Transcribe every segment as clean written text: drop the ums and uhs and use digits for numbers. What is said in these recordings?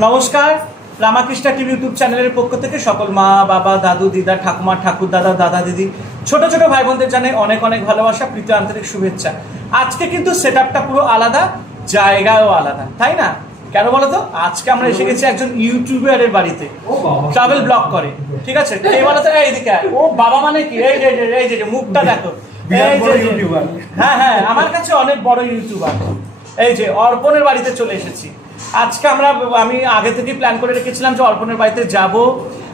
নমস্কার, Ramakrishna TV YouTube চ্যানেলের পক্ষ থেকে সকল মা বাবা দাদু দিদা ঠাকুমা ঠাকুর দাদা দাদা দিদি ছোট ছোট ভাই বোনদের জানাই অনেক অনেক ভালোবাসা, প্রীতি আন্তরিক শুভেচ্ছা। আজকে কিন্তু সেটআপটা পুরো আলাদা, জায়গাও আলাদা, তাই না? কেন বলো তো? আজকে আমরা এসে গেছি একজন ইউটিউবারের বাড়িতে, ট্রাভেল ব্লগ করে। ঠিক আছে, এই বলো তো, এইদিকে আয়। ও বাবা মানে কি, এই যে এই যে মুখটা দেখো, এই যে ইউটিউবার। হ্যাঁ হ্যাঁ, আমার কাছে অনেক বড় ইউটিউবার। এই যে অর্পণের বাড়িতে চলে এসেছি আজকে। আমি আগে থেকে প্ল্যান করে রেখেছিলাম যে অর্পণের বাড়িতে যাব,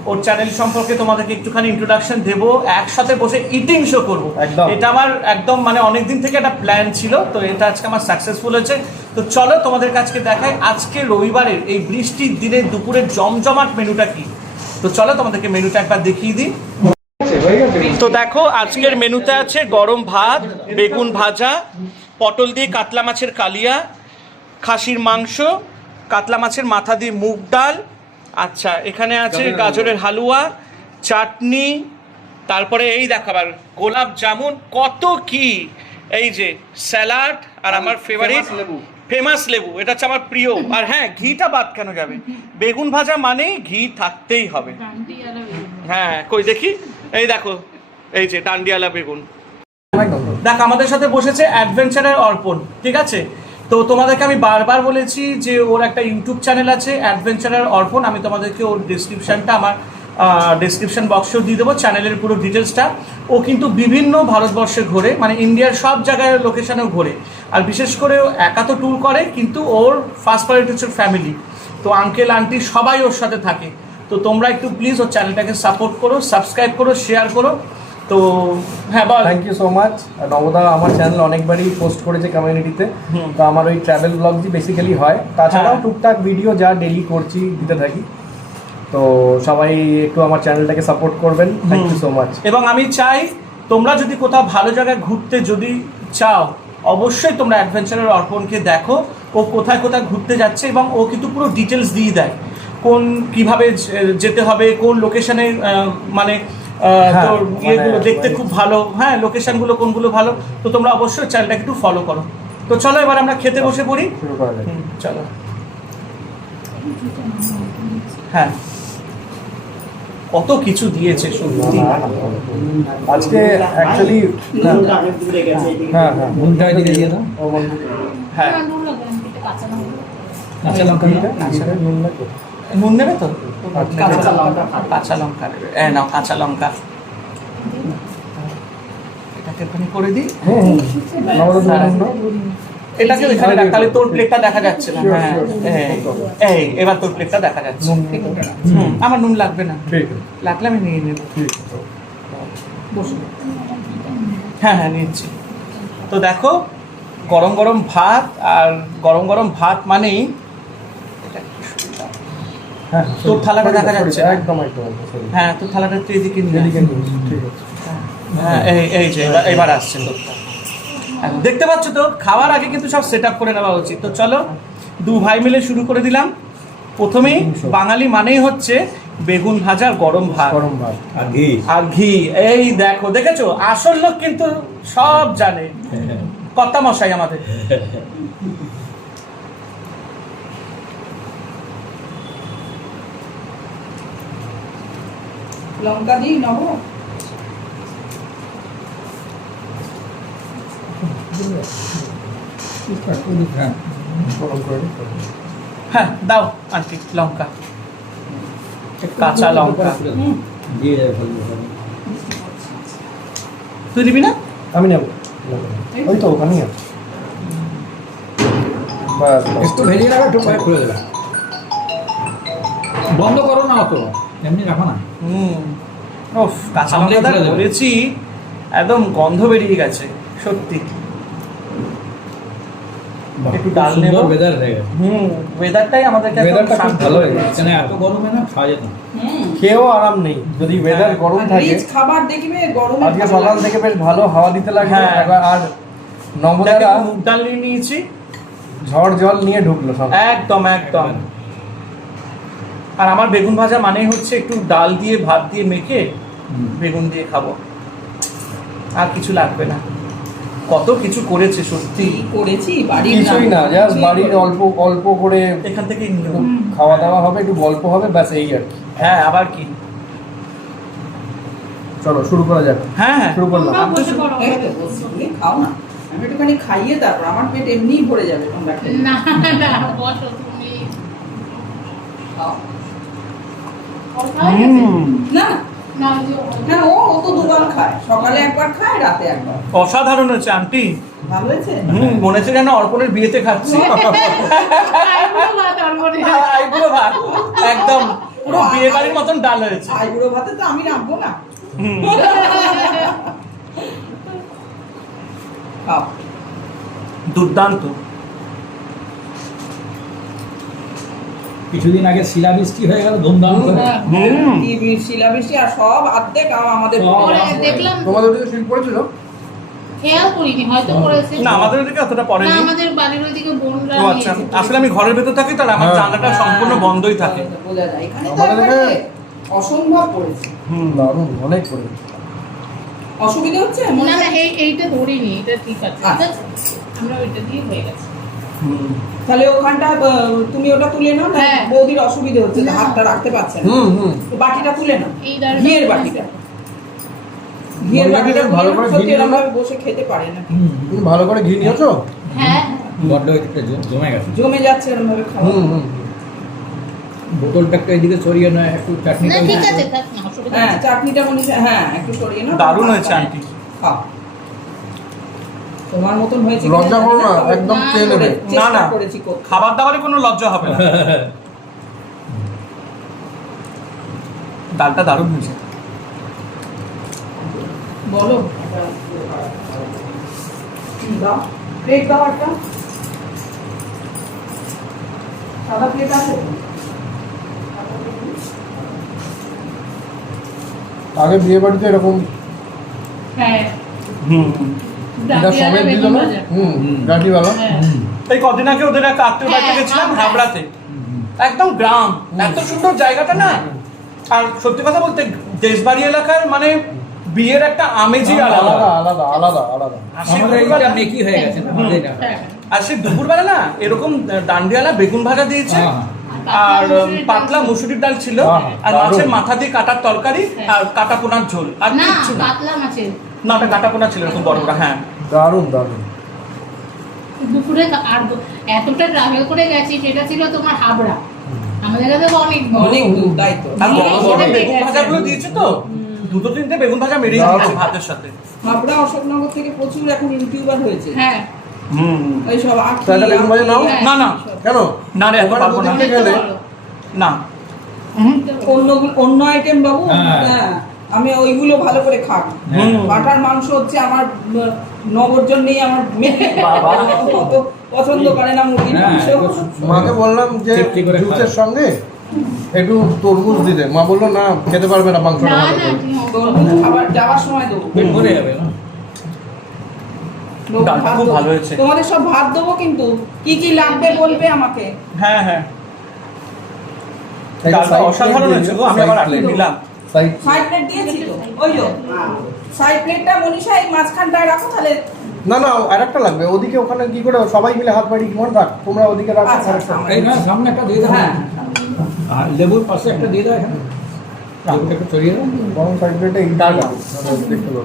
ওর চ্যানেল সম্পর্কে তোমাদেরকে একটুখানি ইন্ট্রোডাকশন দেবো, একসাথে বসে ইটিং শো করবো। এটা আমার একদম মানে অনেকদিন থেকে একটা প্ল্যান ছিল, তো এটা আজকে আমার সাকসেসফুল হয়েছে। তো চলো তোমাদের কাছে দেখাই আজকে রবিবারের এই বৃষ্টির দিনে দুপুরের জমজমাট মেনুটা কি। তো চলো তোমাদেরকে মেনুটা একবার দেখিয়ে দিই। তো দেখো, আজকের মেনুতে আছে গরম ভাত, বেগুন ভাজা, পটল দিয়ে কাতলা মাছের কালিয়া, খাসির মাংস, কাতলা মাছের মাথা দিয়ে মুগ ডাল, আচ্ছা এখানে আছে গাজরের হালুয়া, চাটনি, তারপরে এই দেখাবার গোলাপ জামুন, কত কি, এই যে স্যালাড, আর আমার ফেভারিট ফেমাস লেবু, এটা হচ্ছে আমার প্রিয়। আর হ্যাঁ, ঘিটা বাদ কেন যাবে? বেগুন ভাজা মানেই ঘি থাকতেই হবে। হ্যাঁ কই দেখি, এই দেখো, এই যে ডান্ডিয়ালা বেগুন। দেখ, আমাদের সাথে বসেছে অ্যাডভেঞ্চারের অর্পণ, ঠিক আছে? তো তোমাদেরকে আমি বারবার বলেছি যে ওর একটা ইউটিউব চ্যানেল আছে অ্যাডভেঞ্চারার অর্পণ। আমি তোমাদেরকে ওর ডিসক্রিপশানটা আমার ডিসক্রিপশান বক্সেও দিয়ে দেবো, চ্যানেলের পুরো ডিটেলসটা। ও কিন্তু বিভিন্ন ভারতবর্ষে ঘোরে, মানে ইন্ডিয়ার সব জায়গায় লোকেশানেও ঘোরে। আর বিশেষ করে ও একা তো ট্যুর করে, কিন্তু ওর ফার্স্ট প্রায়োরিটি হচ্ছে ফ্যামিলি। তো আঙ্কেল আন্টি সবাই ওর সাথে থাকে। তো তোমরা একটু প্লিজ ওর চ্যানেলটাকে সাপোর্ট করো, সাবস্ক্রাইব করো, শেয়ার করো। তো হ্যাঁ বল। Thank you so much. নবদা আমার চ্যানেল অনেকবারই পোস্ট করেছে কমিউনিটিতে। তো আমার ওই ট্রাভেল ব্লগই বেসিক্যালি হয়, তাছাড়াও টুকটাক ভিডিও যা ডেইলি করছি দিতে থাকি। তো সবাই একটু আমার চ্যানেলটাকে সাপোর্ট করবেন, থ্যাংক ইউ সো মাচ। এবং আমি চাই তোমরা যদি কোথাও ভালো জায়গায় ঘুরতে যদি চাও, অবশ্যই তোমরা অ্যাডভেঞ্চারের অর্পণকে দেখো। ও কোথায় কোথায় ঘুরতে যাচ্ছে এবং ও কিন্তু পুরো ডিটেলস দিয়ে দেয়, কোন কিভাবে যেতে হবে, কোন লোকেশনে, মানে তোর ইয়েগুলো দেখতে খুব ভালো, হ্যাঁ লোকেশনগুলো কোনগুলো ভালো। তো তোমরা অবশ্যই চ্যানেলটাকে একটু ফলো করো। তো চলো এবার আমরা খেতে বসে পড়ি। চলো। হ্যাঁ, কত কিছু দিয়েছে সত্যি আজকে অ্যাকচুয়ালি। হ্যাঁ হ্যাঁ, নুনটা দিকে দিয়ে দাও। হ্যাঁ, কাঁচা লঙ্কা দিটা, নুন লাগবে। নুন নেবে তো? কাঁচা লঙ্কা নেবে। নাও কাঁচা লঙ্কা, এটাকে এখানে করে দিই। এটাকে এখানে রাখ, তাহলে তোর প্লেটটা দেখা যাচ্ছে না। হ্যাঁ এই এবার তোর প্লেটটা দেখা যাচ্ছে। আমার নুন লাগবে না, লাগলে আমি নিয়ে নেব। হ্যাঁ হ্যাঁ নিচ্ছি। তো দেখো, গরম গরম ভাত, আর গরম গরম ভাত মানেই তোর থালাটা দেখা যাচ্ছে। একদম একদম। হ্যাঁ, তোর থালাটা একটু এদিকে নিয়ে। ঠিক আছে। হ্যাঁ এই যে এবার আসছে তোরটা। দেখতে পাচ্ছ তো, খাওয়ার আগে কিন্তু সব সেট আপ করে নেওয়া উচিত। তো চলো, দু ভাই মিলে শুরু করে দিলাম। প্রথমেই বাঙালি মানেই হচ্ছে বেগুন ভাজা, গরম ভাত আর ঘি। এই দেখো, দেখেছো, আসল লোক কিন্তু সব জানে, কর্তা মশাই আমাদের। লঙ্কা দিই নব। হ্যাঁ দাও আন্টি, লঙ্কা, কাঁচা লঙ্কা। তুই দিবি না? আমি নেব, ওই তো ওখানে একটু ভেজিয়ে রাখো, একটু পরে খুলে দেবে। বন্ধ করো না, অত এমনি রাখো না। ওফ, কাঁচা লঙ্কা বলেছি, একদম গন্ধ বেরিয়ে গেছে সত্যি। একটু ডাল নেব। ওয়েদার হয়ে গেছে। ওয়েদারটাই আমাদেরকে ওয়েদারটা খুব ভালো হয়ে গেছে। এখানে এত গরমে না খাওয়া যেত না। খেয়েও আরাম নেই যদি ওয়েদার গরম থাকে। খাবার দেখবে গরমে। আজকে সকাল থেকে বেশ ভালো হাওয়া দিতে লাগে। আর নবদারা মুগ ডাল নিয়ে নিয়েছি, ঝড় জল নিয়ে ঢুকলো সব। একদম একদম। আর আমার বেগুন ভাজা মানেই হচ্ছে একটু ডাল দিয়ে ভাত দিয়ে মেখে বেগুন দিয়ে খাবো, আর কিছু লাগবে না। কত কিছু করেছে সত্যি। কি করেছি বাড়ির কিছুই না, জাস্ট বাড়ির অল্প অল্প করে এখান থেকে নিয়ে একটু খাওয়া দাওয়া হবে, একটু গল্প হবে, ব্যাস এই আর কি। হ্যাঁ আবার কি। চলো শুরু করা যাক। হ্যাঁ হ্যাঁ শুরু করলাম। বসে পড়ো। এই তো বলছি, তুমি খাও না, আমি একটুখানি খাইয়ে তারপর আমার পেট এমনিই ভরে যাবে তোমরা খেলে। না না বসো তুমি। খাও। ওর খাওয়া গেছে? না না ওই যে না, ও তো দুবার খায়, সকালে একবার খায়, রাতে একবার। অসাধারণ হয়েছে আন্টি। ভালো হয়েছে? মনে হচ্ছে যেন অর্পণের বিয়েতে খাচ্ছি। আইবুড়ো ভাত আর মনে হয়। আইবুড়ো ভাত একদম পুরো বিয়ে বাড়ির মতন ডাল হয়েছে। আইবুড়ো ভাতে তো আমি রাখবো না। হুম। খাও। দুর্দান্ত। কিছুদিন আগে শিলাবৃষ্টি হয়ে গেল ধুমধাম করে। হুম। কি শিলাবৃষ্টি আর সব অর্ধেক আমাদের সব। ওরে দেখলাম তোমাদের ওদিকে শীত পড়েছিল? খেয়াল করিনি, হয়তো করেছে। না আমাদের ওদিকে অতটা না, পড়েনি। আমাদের বাড়ির ওইদিকে বোনরা ও আচ্ছা, নিয়েছে। আসলে আমি ঘরের ভেতর থাকি তার আমার হ্যাঁ। জানলাটা সম্পূর্ণ বন্ধই থাকে। বোঝা যায় এখানে তো আমাদের একবারে এখানে- অসম্ভব পড়েছে। হুম। দারুণ, অনেক পড়েছে। অসুবিধা হচ্ছে না না এইটা ধরিনি, এটা ঠিক আছে। আচ্ছা। আমরা ওইটা দিয়ে হয়ে গেছে। হুম। তাহলে ওখানটা তুমি ওটা তুলে নাও না, হ্যাঁ। বৌদির অসুবিধা হচ্ছে, না। হাতটা রাখতে পারছে না। হুম। তো বাটিটা তুলে নাও, এই দাঁড়ানো- ঘিয়ের বাটিটা, ঘিয়ের বৌদিকে বাটিটা ভালো ভালো করে করে ঘি নিও না? বসে খেতে পারে না, তুমি ভালো করে ঘি নিয়েছো? হ্যাঁ বড্ড একটু জমে গেছে। জমে যাচ্ছে এরকম ভাবে খাওয়া। বোতলটা একটু এদিকে সরিয়ে নয়, একটু চাটনি না ঠিক আছে, থাক না, অসুবিধা হ্যাঁ নেই। চাটনিটা মনে হ্যাঁ একটু সরিয়ে নাও। দারুণ হয়েছে আন্টি। খাও। তোমার মতন হয়েছে লজ্জা করো না, একদম না, খেয়ে নেবে। না, না। করেছি করতে। খাবার দাবারে কোনো লজ্জা হবে না। ডালটা দারুণ হয়েছে। বলো দাও, প্লেট দাও একটা, সাদা প্লেট আছে? আগে বিয়ে বাড়িতে এরকম হ্যাঁ হুম। এটা সমেত দিল না? গাঠিওয়ালা। হ্যাঁ। এই কদিন আগে ওদের একটা আত্মীয় বাড়িতে হ্যাঁ, গেছিলাম হ্যাঁ। হাবড়াতে। একদম গ্রাম, এত সুন্দর জায়গাটা না। আর সত্যি কথা বলতে দেশবাড়ি এলাকার মানে বিয়ের একটা আমেজই আলাদা। আলাদা আলাদা আলাদা আলাদা। আর সেই আমাদের এইটা দুপুরবেলা- নেকি হয়ে গেছে না আমাদের এটা। হ্যাঁ। আর সেই দুপুরবেলা না এরকম ডান্ডিয়ালা বেগুন ভাজা দিয়েছে হ্যাঁ। আর পাতলা মুসুরির ডাল ছিল হ্যাঁ, আর দারুণ। মাছের মাথা দিয়ে কাটার তরকারি হ্যাঁ। আর কাটা পোনার ঝোল আর না কিচ্ছু না। পাতলা মাছের না ওটা কাটা পোনা ছিল এরকম বড় বড়। হ্যাঁ দারুণ দারুণ। দুপুরে আর এতটা ট্রাভেল করে গেছি, সেটা ছিল তোমার হাবড়া, আমাদের কাছে তো অনেক দূর। অনেক দূর, তাই তো। আর গরম সেটা গরম ঠিক বেগুন আছে। ভাজাগুলো দিয়েছে তো দুটো তিনটে বেগুন ভাজা মেরেই দারুণ। দিয়েছে ভাতের সাথে। হাবড়া অশোকনগর থেকে প্রচুর এখন ইউটিউবার হয়েছে, হ্যাঁ হুম। ওই সব আখি, তো একটা বেগুন ভাজা নাও? হ্যাঁ, না না কেন? না রে এত ওখানে পারবো না। দুদিন গেলে না অন্য আইটেম বাবু। হ্যাঁ। হ্যাঁ, আমি ওইগুলো ভালো করে খাই। হুম। বাটার মাংস হচ্ছে আমার নবর্জন নেই, আমার মেয়ে বাবা। অত পছন্দ করে না মুরগির হ্যাঁ, মাংস। মাকে বললাম যে তৃপ্তি করে জুসের খাবে। সঙ্গে একটু তরমুজ দিতে, মা বললো না খেতে পারবে না মাংসটা না ভালো না করে। তুমি তরমুজ খাবার যাওয়ার সময় দেবো। পেট ভরে যাবে না? দেবো, ডালটা ভাত খুব দেবো। ভালো হয়েছে। তোমাদের সব ভাত দেবো, কিন্তু কি কি লাগবে বলবে আমাকে। হ্যাঁ হ্যাঁ একটা ডালটা side অসাধারণ plate হয়েছে গো, দিয়ে আমি আবার side আটকে plate। দিলাম। Side- সাইড প্লেট দিয়েছি তো, ওই তো সাইড প্লেটটা মনীষা এই মাঝখানটায় রাখো তাহলে। না না আর একটা লাগবে, ওদিকে ওখানে কি করে সবাই মিলে হাত বাড়ি কেমন রাখ, তোমরা ওদিকে রাখো। আচ্ছা, আরেকটা। আচ্ছা। এই না, সামনে একটা দিয়ে দাও। হ্যাঁ। আর লেবুর পাশে একটা দিয়ে দাও এখানে। লেবুটা একটু ছড়িয়ে দাও। বরং সাইড প্লেটে এই ডাল। ডাল দেখতে পাবো।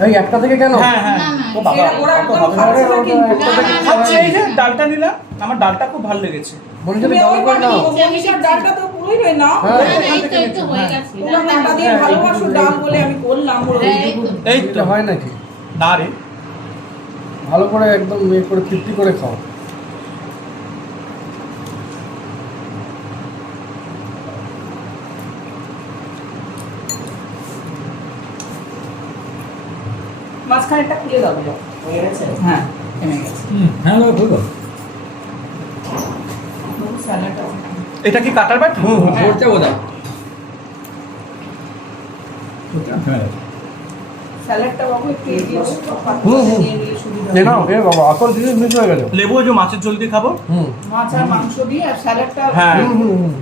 এই একটা থেকে কেন? হ্যাঁ হ্যাঁ না, না, ও বাবা ওরা অত একদম হবে না। খাচ্ছে না কিন্তু। একটা থেকে না, না, খাচ্ছে এই যে খাওয়াই। ডালটা নিলাম, আমার ডালটা খুব ভালো লেগেছে। বলি তুমি যদি ওই ভালো করে নাও। মনীষার ডালটা তো পুরোই নয় না। হ্যাঁ। না, না, এই তো হয়ে গেছে। তোমরা কাঁটা দিয়ে হ্যাঁ, ভালোবাসো ডাল বলে আমি করলাম। ওর হ্যাঁ, এই ওইটুকু। তো। এই তো এটা হয় নাকি? না রে ভালো করে একদম ইয়ে করে তৃপ্তি করে খাও। মাঝখানেরটা খুলে দাও দিও। হ্যাঁ, থেমে গেছে। হ্যাঁ দাদা খুলবো। স্যালাড আছে। এটা কি কাটার বাটি? পড়ছে বোধ হয়। হ্যাঁ। স্যালাডটা বাবু একটু এগিয়ে দাও। হুম, হুম। নিয়ে নিলে সুবিধা এ হবে। নাও এ বাবা আসল জিনিস মিস হয়ে গেছে। লেবু ওই যে মাছের ঝোল দিয়ে খাবো। হুম মাছ আর মাংস দিয়ে আর স্যালাডটা হ্যাঁ। হুম হুম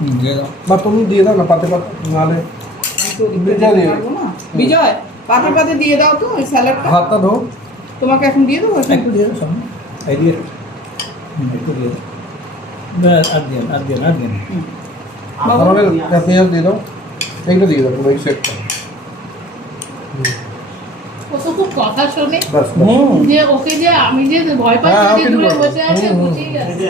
হুম। দিয়ে দাও। বা তুমি দিয়ে দাও না পাতে পাতে, নাহলে আমি তো ওদিকটা যেতে পারবো না। বিজয় পাতে পাতে দিয়ে দাও তো ওই স্যালাডটা। হাতটা ধো। তোমাকে এখন দিয়ে দেবো এখন? একটু দিয়ে দাও সামনে এই দিয়ে দাও। একটু দিয়ে দাও। ব্যাস, আর দিয়ে আর দিয়ে আর দিয়ে বাবু, আমাকে পেঁয়াজ দিয়ে দাও, এইটা দিয়ে দাও পুরো এই সেটটা। ও তো খুব কথা শোনে, বাস যে ওকে যে আমি যে ভয় পাচ্ছি হ্যাঁ, যে কিন্তু দূরে করবো। বসে আছে হুম, হুম। বুঝেই গেছে।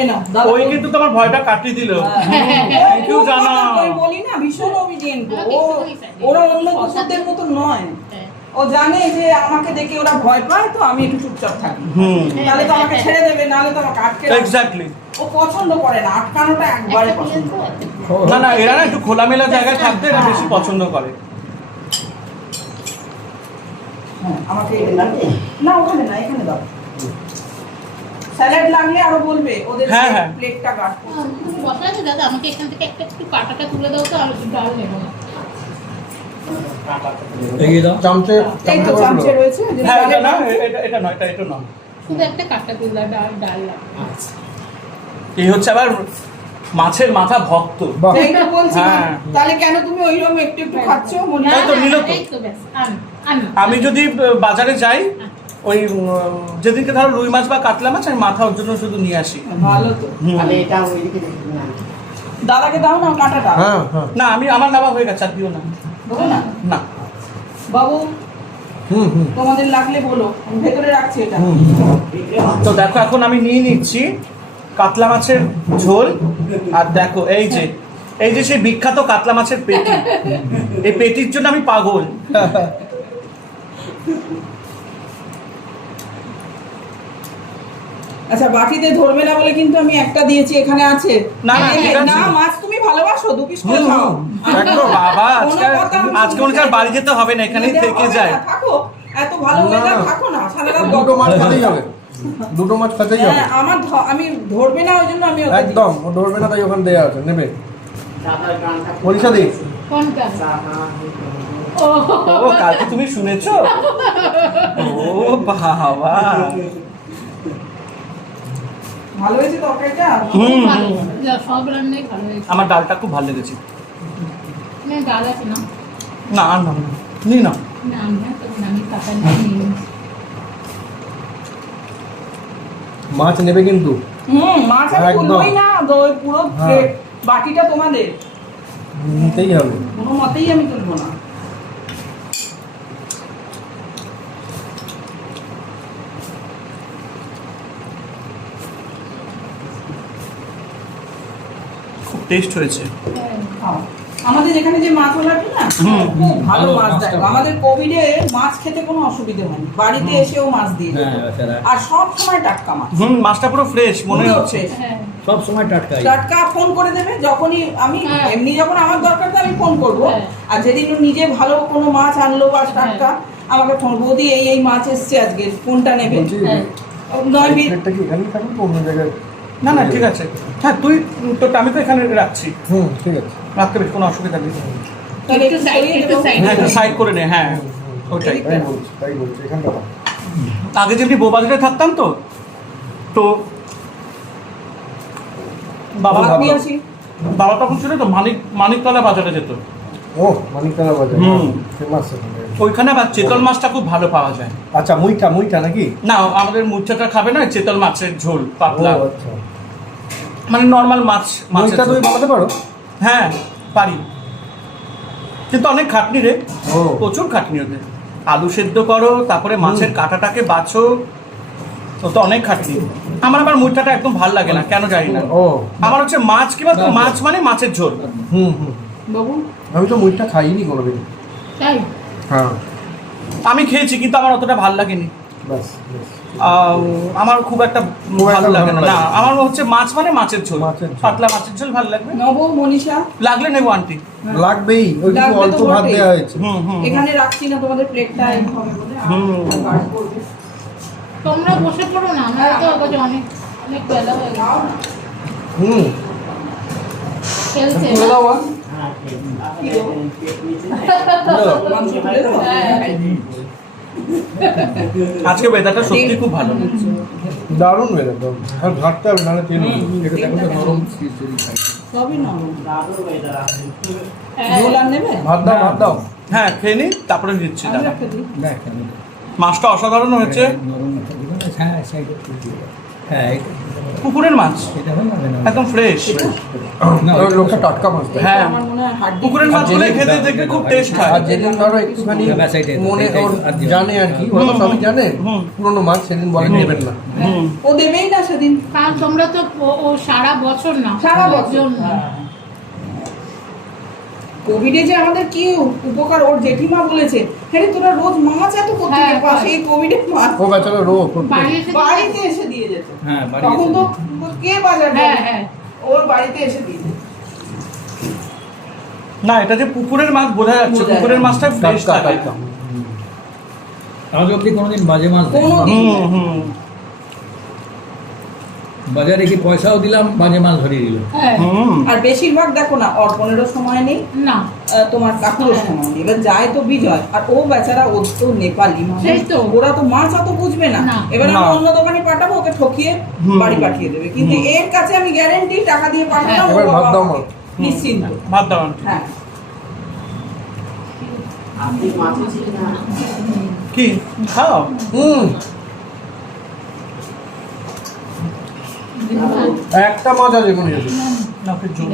এই নাও, দাদা। ওই কিন্তু তোমার ভয়টা কাটিয়ে দিল। থ্যাংক ইউ জানা। আমি বলি না ভীষণ অভিজিৎ আমাকে ও, একটুখানি সাইডে ওরা অন্য দাও। কুকুরদের মতো নয়। হ্যাঁ। ও জানে যে আমাকে দেখে ওরা ভয় পায়, তো আমি একটু চুপচাপ থাকি। হুম তাহলে তো আমাকে ছেড়ে দেবে, নাহলে তো আমাকে আটকে রাখবে। এক্স্যাক্টলি। ও পছন্দ করে না, আটকানোটা একবারে একটা পছন্দ দিয়ে করে। দাও, না না, এরা না একটু খোলামেলা জায়গায় থাকতে এরা বেশি পছন্দ করে। হ্যাঁ, আমাকে এটা লাগবে না, ওখানে না, এখানে দাও। স্যালাড লাগলে আরো বলবে, ওদের হ্যাঁ, হ্যাঁ। প্লেটটা গাঢ়। তুমি বসা আছে দাদা, আমাকে এখান থেকে একটা একটু কাটাটা তুলে দাও তো, আলু ডাল নেবো না। এগিয়ে দাও। চামচে এই তো চামচে রয়েছে যে হ্যাঁ এটা salad না, লাগবে। এটা নয়, এটা নয়। শুধু একটা কাটা তুলে দাও, ডাল ডাল লাগবে। এই হচ্ছে আবার মাছের মাথা ভক্ত। বাহ এই তো বলছি, হ্যাঁ। তাহলে কেন তুমি ওইরকম একটু একটু খাচ্ছ মনে না, এই তো না, নিল তো। এই তো ব্যাস, আন। আমি যদি বাজারে যাই, ওই যেদিনকে ধরো রুই মাছ বা কাতলা মাছ, আমি মাথা ওর জন্য শুধু নিয়ে আসি। ভালো তো। হুম। দাদাকে দাও না কাঁটাটা। হ্যাঁ হ্যাঁ না, আমি আমার নেওয়া হয়ে গেছে, আর দিও না। দেবো না না। বাবু, হুম হুম তোমাদের লাগলে বলো, আমি ভেতরে রাখছি এটা। হুম। তো দেখো এখন আমি নিয়ে নিচ্ছি কাতলা মাছের ঝোল, আর দেখো এই যে সেই বিখ্যাত কাতলা মাছের পেটি। এই পেটির জন্য আমি পাগল। আচ্ছা, বাটিতে ধরবে না বলে কিন্তু আমি একটা দিয়েছি, এখানে আছে। না, না, ঠিক আছে। না, মাছ তুমি ভালোবাসো, দু পিস করে হুম, খাও। দেখো বাবা, কোনো কথা আমি আজকে মনে হচ্ছে আর বাড়ি যেতে হবে না, এখানেই হবে থেকে না, যায়। থাকো, এত ভালো না, ওয়েদার, না। থাকো না, সারা রাত দুটো গল্প মাছ করো। খেতেই হবে, দুটো মাছ খেতেই হবে। হ্যাঁ, আমি ধরবে না ওই জন্য আমি ওকে একদম ও ধরবে না, তাই ওখানে দেয়া আছে, নেবে। পরিষা দি কোনটা? ও কালকে তুমি শুনেছো? ও বাবা, ভালো হয়েছে তরকারিটা। হুম, ভালো, হুম। যা, সব রান্নাই ভালো হয়েছে। আমার ডালটা খুব ভালো লেগেছে। না, ডাল আছে না? না আর না, নি না। না, আমি কাটা নিয়ে নিয়েছি। মাছ নেবে কিন্তু। মাছ আমি একদম। তুলবই না, তো ওই পুরো হ্যাঁ। প্লেট, বাটিটা তোমাদের। নিতেই হবে। কোনো মতেই আমি তুলবো না। খুব টেস্ট হয়েছে। খাও। আমাদের এখানে যে মাছওয়ালাটা না, হুম, খুব ভালো ভালো মাছ মাছটা দেয়। ভালো। আমাদের কোভিডে মাছ খেতে কোনো অসুবিধা হয়নি, বাড়িতে এসেও মাছ দিয়ে যেত। হ্যাঁ, সেটা। আর সব সময় টাটকা মাছ। হুম, মাছটা পুরো ফ্রেশ মনে পুরো হচ্ছে। fresh। হ্যাঁ, সব সময় টাটকাই। টাটকা ফোন করে দেবে যখনই আমি, হ্যাঁ। এমনি যখন আমার দরকার তো আমি ফোন করব। হ্যাঁ। আর যেদিন ও নিজে ভালো কোনো মাছ আনলো বা টাটকা, আমাকে ফোন, বৌদি এই মাছ এসছে আজকে, কোনটা নেবে? বলছি হ্যাঁ। নয় বি- প্লেটটা কি এখানেই থাকবে তো অন্য জায়গায়? না না, ঠিক আছে। হ্যাঁ তুই তো, আমি তো এখানে রাখছি, হুম ঠিক আছে। রাখতে বেশ কোনো অসুবিধা নেই। তাহলে একটু side, সরিয়ে একটু দেবো। side। হ্যাঁ একটু সাইড করে নে, হ্যাঁ ওটাই। তাই বলছি এখানটা থাক। আগে যেমনি বৌবাজারে থাকতাম তো বাবা ভাত নিয়ে আসি। বাবা তখন ছিল তো মানিকতলা বাজারে যেত। ও মানিকতলা বাজার, হুম। ফেমাস ওখানে। ওইখানে আবার চেতল মাছটা খুব ভালো পাওয়া যায়। আচ্ছা মুইটা নাকি? না, আমাদের মুচ্ছাটা খাবে না, চেতল মাছের ঝোল ও পাতলা, আচ্ছা। মানে নর্মাল মাছ। মাছের মুইটা তুমি ঝোল। বানাতে পারো? হ্যাঁ পারি, কিন্তু অনেক খাটনি রে, ও প্রচুর খাটনি ওদের। আলু সেদ্ধ করো, তারপরে মাছের কাঁটাটাকে বাছো, ও তো অনেক খাটনি। আমার আবার মুইটাটা একদম ভালো লাগে না, কেন জানি না। ও আমার হচ্ছে মাছ, কি বলতো, মাছ মানে মাছের ঝোল। হুম হুম। বাবু, আমি তো মুইটা খাইনি কোনোদিন। তাই? হ্যাঁ আমি খেয়েছি কিন্তু আমার অতটা ভালো লাগেনি। বাস বাস। আমার খুব একটা ভালো লাগে না। ভালো লাগে না, আমার হচ্ছে মাছ মানে মাছের ঝোল, মাছের ঝোল। পাতলা মাছের ঝোল ভালো লাগবে। নব, মনীষা, লাগলে নেবো আন্টি। লাগবেই, ওই লাগবে তো অল্প ভাত বটেই। দেওয়া হয়েছে। হুম হুম। এখানে রাখছি না, তোমাদের প্লেটটা এই হবে বলে হুম। গাঢ় করবে। তোমরা বসে পড়ো না, আমরা তো আবার অনেক অনেক বেলা হয়ে গেছে। খাও না। হুম খেলছে তুলে দাও মা। কি দেবো? মাংস তুলে দেবো? হ্যাঁ। আজকে ওয়েদারটা সত্যি খুব ভালো। দারুণ বেরো, আর ঘাটতে হবে নাহলে তেল উঠবে। এটা দেখো তো নরম চিড়ি খাই। সবই নরম। হ্যাঁ। ঝোল আর নেবে? ভাত দাও ভাত দাও। হ্যাঁ খেয়ে নি তারপরে দিচ্ছি আমি দাদা। একটা দিই। দেখ কেমন মাছটা অসাধারণ হয়েছে, নরম মাথা দিবে না, হ্যাঁ সাইডে দিয়ে দাও। হ্যাঁ এটা পুকুরের মাছ এটা হলো না একদম ফ্রেশ। না ওই লোকটা টাটকা মাছ দেয়। হ্যাঁ আমার মনে হয় হাড্ডি। পুকুরের মাছগুলো খেতে দেখবে খুব টেস্ট হয়। আর যেদিন ধরো একটুখানি মনে ওর জানে আর কি, ওরা তো সবই জানে, পুরোনো মাছ সেদিন বলে নেবেন না। হুম। ও দেবেই না সেদিন। কাল তোমরা তো ও সারা বছর না, সারা ওর বছর। জন্য। কোভিডে যে আমাদের কি উপকার, ওর জেঠিমা বলেছে, হ্যাঁ রে, তোরা রোজ মাছ এত কোথা থেকে হ্যাঁ, পাস? হয়। এই কোভিডে মাছ ও বেচারা রোগ বাড়ি এসে বাড়িতে এসে দিয়ে যেত। হ্যাঁ বাড়ি তখন তো কে বাজার হ্যাঁ যাবে? হ্যাঁ ওর বাড়িতে এসে দিয়ে যেত। না এটা যে পুকুরের মাছ বোঝা যাচ্ছে, বোঝা পুকুরের যায়। মাছটা ফ্রেশ টাটকা থাকে। টাটকা। আজ অব্দি কোনোদিন বাজে মাছ দেয় কোনো- হুম হুম বাজারে কি পয়সাও দিলাম, বাজে মাছ ধরিয়ে দিল। হ্যাঁ হুম। আর বেশিরভাগ দেখো না, অর্পণেরও সময় নেই, না তোমার কাকুরও সময় নেই। এবার যায় তো বিজয়, আর ও বেচারা, ও তো নেপালি মানুষ। সেই তো। ওরা তো মাছ অত বুঝবে না। না। এবার আমি না। অন্য দোকানে পাঠাবো, ওকে ঠকিয়ে হুম। বাড়ি পাঠিয়ে দেবে। কিন্তু হুম। এর কাছে আমি গ্যারেন্টি টাকা দিয়ে পাঠালাম, ও এবার ভাত বাবা দাও আমাকে মা। নিশ্চিন্ত। ভাত দাও আন্টি। হ্যাঁ। কি খাও? হুম, একটা মাছ আছে কোনো যদি। না ওকে জোর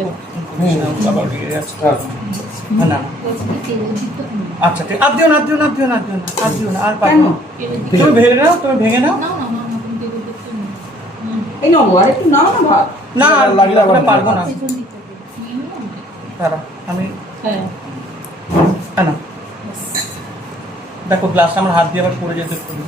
হুম। আবার লেগে যাচ্ছে। আচ্ছা। না না আচ্ছা ঠিক, আর দিও না, আর দিও না, আর দিও না, আর দিও না, আর দিও না, আর পারবো না। তুমি ভেঙে নাও, তুমি ভেঙে নাও। এই নাও, আর একটু নাও না ভাত। না আর লাগলে আবার পারবো না। দাঁড়া আমি হ্যাঁ না দেখো গ্লাসটা আমার হাত দিয়ে আবার পড়ে যেতে পারি।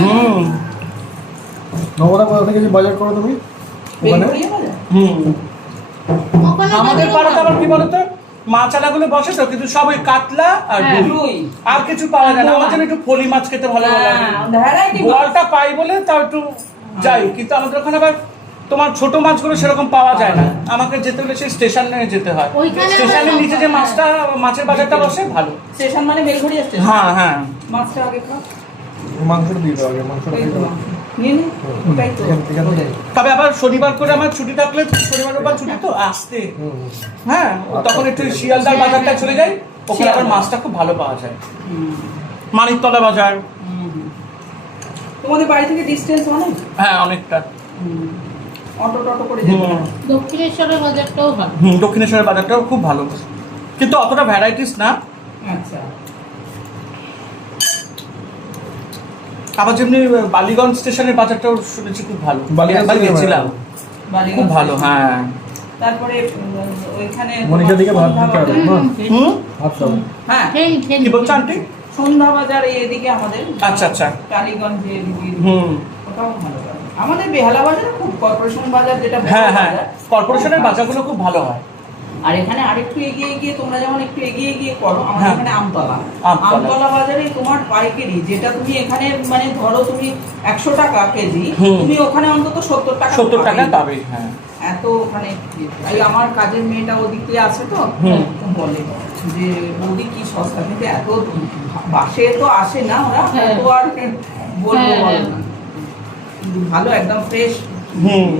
হুম নবদা কোথা থেকে যে বাজার করো তুমি? ওখানে? বেগুড়িয়া বাজার? হুম। ওখানে আমাদের তো পাড়াতে আবার কি বলতো, মাছ আলাগুলো বসে তো, কিন্তু সব ওই কাতলা আর হ্যাঁ, রুই, রুই। আর কিছু পাওয়া যায় না। আমার জন্য একটু ফলি মাছ খেতে ভালো লাগে, হ্যাঁ, variety মাছ। বোয়ালটা পাই বলে তাও একটু যাই, কিন্তু আমাদের ওখানে আবার তোমার ছোট মাছগুলো সেরকম পাওয়া যায় না। আমাকে যেতে হলে সেই স্টেশনে যেতে হয়। ওইখানে স্টেশনের আবার নিচে যে মাছটা, মাছের বাজারটা বসে ভালো। স্টেশন মানে বেলঘড়িয়া স্টেশন। হ্যাঁ হ্যাঁ। মাছটা আগে খাও। মাংসটা দিয়ে দাও আগে, মাংসটা এই দিয়ে তো দাও। মাছ। নিয়ে নে। ওটাই তো। এখান থেকে। তবে আবার শনিবার করে আমার ছুটি থাকলে, শনিবার রোববার ছুটি তো আসতে, হুম, হুম। হ্যাঁ তখন একটু শিয়ালদার বাজারটা চলে যাই, ওখানে আবার মাছটা খুব ভালো পাওয়া যায়। হুম। মানিকতলা বাজার, তোমাদের বাড়ি থেকে ডিস্টেন্স অনেক? হ্যাঁ অনেকটা। অটো টটো করে যেতে হয়। দক্ষিণেশ্বরের বাজারটাও ভালো। হুম, দক্ষিণেশ্বরের বাজারটাও খুব ভালো, কিন্তু অতটা ভ্যারাইটিস না। আচ্ছা। আবার যেমনি বালিগঞ্জ স্টেশনের বাজারটাও শুনেছি খুব ভালো, বালিগঞ্জ একবার গেছিলাম, বালিগঞ্জ খুব ভালো। হ্যাঁ তারপরে ওইখানে মনীষার দিকে ভাত দিতে হবে। সন্ধ্যা বাজার। হুম, ভাত দাও। হ্যাঁ, সেই সেই কি বলছো আন্টি? সন্ধ্যা বাজার এদিকে আমাদের। আচ্ছা আচ্ছা। টালিগঞ্জে এদিকে। হুম, ওটাও ভালো লাগে। আমাদের বেহালা বাজার খুব, কর্পোরেশন বাজার যেটা বড় হ্যাঁ হ্যাঁ, বাজার। কর্পোরেশনের বাজারগুলো খুব ভালো হয়। আর এখানে আরেকটু এগিয়ে গিয়ে, তোমরা যেমন একটু এগিয়ে গিয়ে করো, আমাদের হ্যাঁ। এখানে আমতলা। আমতলা। আমতলা বাজারে তোমার পাইকারি, যেটা তুমি এখানে মানে ধরো তুমি 100 টাকা কেজি, হুম। তুমি ওখানে অন্তত 70 টাকা 70 টাকা পাবেই। পাবে। হ্যাঁ এত ওখানে এই আমার কাজের মেয়েটা ওদিক দিয়ে আছে তো, হুম। তো বলে যে ওদিক কি সস্তা, কিন্তু এত বাসে তো আসে না ওরা, হ্যাঁ। তো আর বলবো হ্যাঁ, বলো না। কিন্তু ভালো, একদম ফ্রেশ। হুম।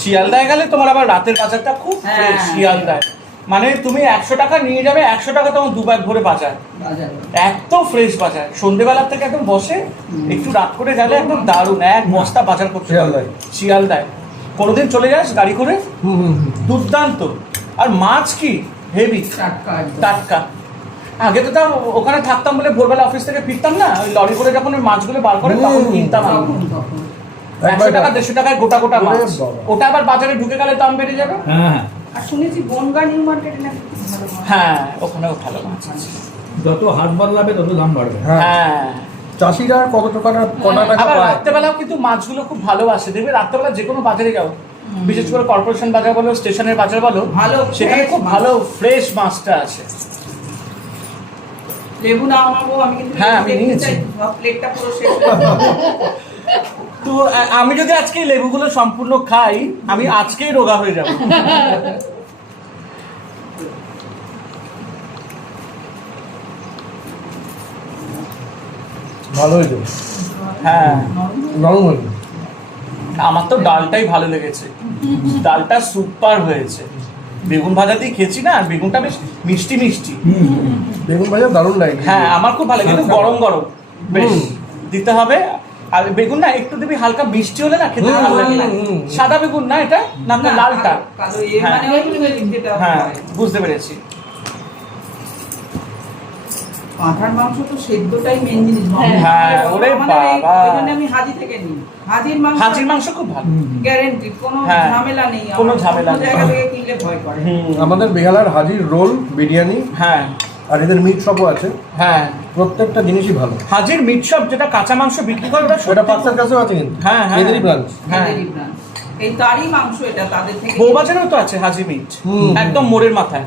শিয়ালদায় গেলে তোমার আবার রাতের বাজারটা খুব হ্যাঁ। ফ্রেশ। শিয়ালদায় মানে তুমি 100 টাকা নিয়ে যাবে, 100 টাকা তোমার দু ব্যাগ ভরে বাজার, বাজার। এত ফ্রেশ বাজার। সন্ধ্যেবেলার থেকে একদম বসে, একটু রাত করে গেলে একদম দারুণ এক বস্তা বাজার করতে পারবে। শিয়ালদায়? শিয়ালদায় কোনোদিন চলে যাস গাড়ি করে, হুম, হুম, হুম। দুর্দান্ত। আর মাছ কি হেভি, টাটকা একদম। টাটকা। আগে তো তাও ওখানে থাকতাম বলে ভোরবেলা অফিস থেকে ফিরতাম না, ওই লরি করে যখন ওই মাছগুলো বার করে তখন হুম। কিনতাম আমি। তখন 100 টাকা 150 টাকায় গোটা গোটা ওরে মাছ। বাবা। ওটা আবার বাজারে ঢুকে গেলে দাম বেড়ে যাবে। হ্যাঁ আর শুনেছি বনগা নিউ মার্কেটে নাকি খুব ভালো মাছ। হ্যাঁ ওখানেও ভালো মাছ আছে। যত হাট বদলাবে তত দাম বাড়বে। হ্যাঁ। হ্যাঁ চাষিরা আর কত টাকা কটা টাকা আবার পায়? রাত্রেবেলাও কিন্তু মাছগুলো খুব ভালো আসে, দেখবে রাত্রেবেলা যে কোনো বাজারে যাও, বিশেষ করে কর্পোরেশন বাজার বলো, স্টেশনের বাজার বলো, ভালো সেখানে fresh খুব মাছ। ভালো ফ্রেশ মাছটা আছে। লেবু না আমাবো, আমি কিন্তু হ্যাঁ, লেবু আমি দেখতে নিয়েছি। চাই। সব প্লেটটা পুরো শেষ হয়ে যাবে। তো আমি যদি আজকে এই লেবুগুলো সম্পূর্ণ খাই, আমি আজকেই রোগা হয়ে যাব। ভালো হয়েছে, হ্যাঁ নরম হয়েছে। আমার তো ডালটাই ভালো লেগেছে, ডালটা সুপার হয়েছে। বেগুন ভাজা দিয়ে খেয়েছি না, আর বেগুনটা বেশ মিষ্টি মিষ্টি। বেগুন ভাজা দারুণ লাগে। হ্যাঁ আমার খুব ভালো লাগে, কিন্তু গরম গরম বেশ দিতে হবে। আর বেগুন না একটু দিবি হালকা মিষ্টি হলে না খেতে ভালো লাগে। সাদা বেগুন না এটা, না লালটা। কালো হ্যাঁ। মানে ওই যেটা হ্যাঁ হয়। বুঝতে পেরেছি। পাঁঠার মাংস তো সেদ্ধটাই মেন জিনিস। হ্যাঁ, ওরে বাবা। এখানে আমি হাজি থেকে নিই। হাজির মাংস খুব ভালো। গ্যারেন্টি, কোনো হ্যাঁ, ঝামেলা নেই। কোনো আমার ঝামেলা অন্য নেই। জায়গা থেকে কিনলে ভয় করে। আমাদের বেহালার হাজির রোল, বিরিয়ানি হ্যাঁ আর এদের মিট শপও আছে, হ্যাঁ, প্রত্যেকটা জিনিসই ভালো। হাজির মিট শপ যেটা কাঁচা মাংস বিক্রি করে ওটা সেটা পাকসার কাছেও আছে কিন্তু, হ্যাঁ, হ্যাঁ। এদেরই ব্রাঞ্চ। হ্যাঁ এদেরই brand। এই তারই মাংস এটা তাদের থেকে। বউবাজারেও তো আছে হাজি মিট, একদম মোড়ের মাথায়।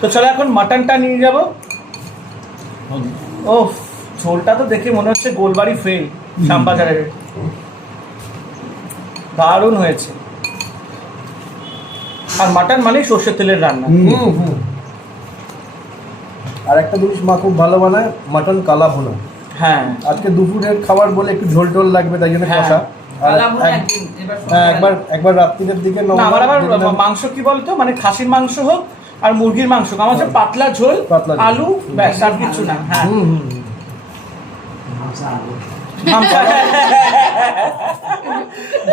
তো চলো এখন মাটনটা নিয়ে যাব। ও ঝোলটা তো দেখে মনে হচ্ছে গোলবাড়ি ফেল, শ্যামবাজারের। দারুণ হয়েছে। আর মাটন মানে সর্ষের তেলের রান্না। আর একটা জিনিস মা খুব ভালো বানায়, মাটন কালা ভুনা। হ্যাঁ আজকে দুপুরের খাবার বলে একটু ঝোল টোল লাগবে, তাই জন্য হ্যাঁ। কষা। আর কালা ভুনা এক- একদিন, এবার হ্যাঁ, সন্ধ্যাবেলা। একবার রাত্রির দিকে না, আমার আবার যেদিন আমি- মাংস কি বলতো, মানে খাসির মাংস হোক আর মুরগির মাংস হোক, আমার হচ্ছে পাতলা ঝোল, পাতলা ঝোল। আলু, ব্যাস আর কিছু না। হ্যাঁ হুম, হুম, হুম।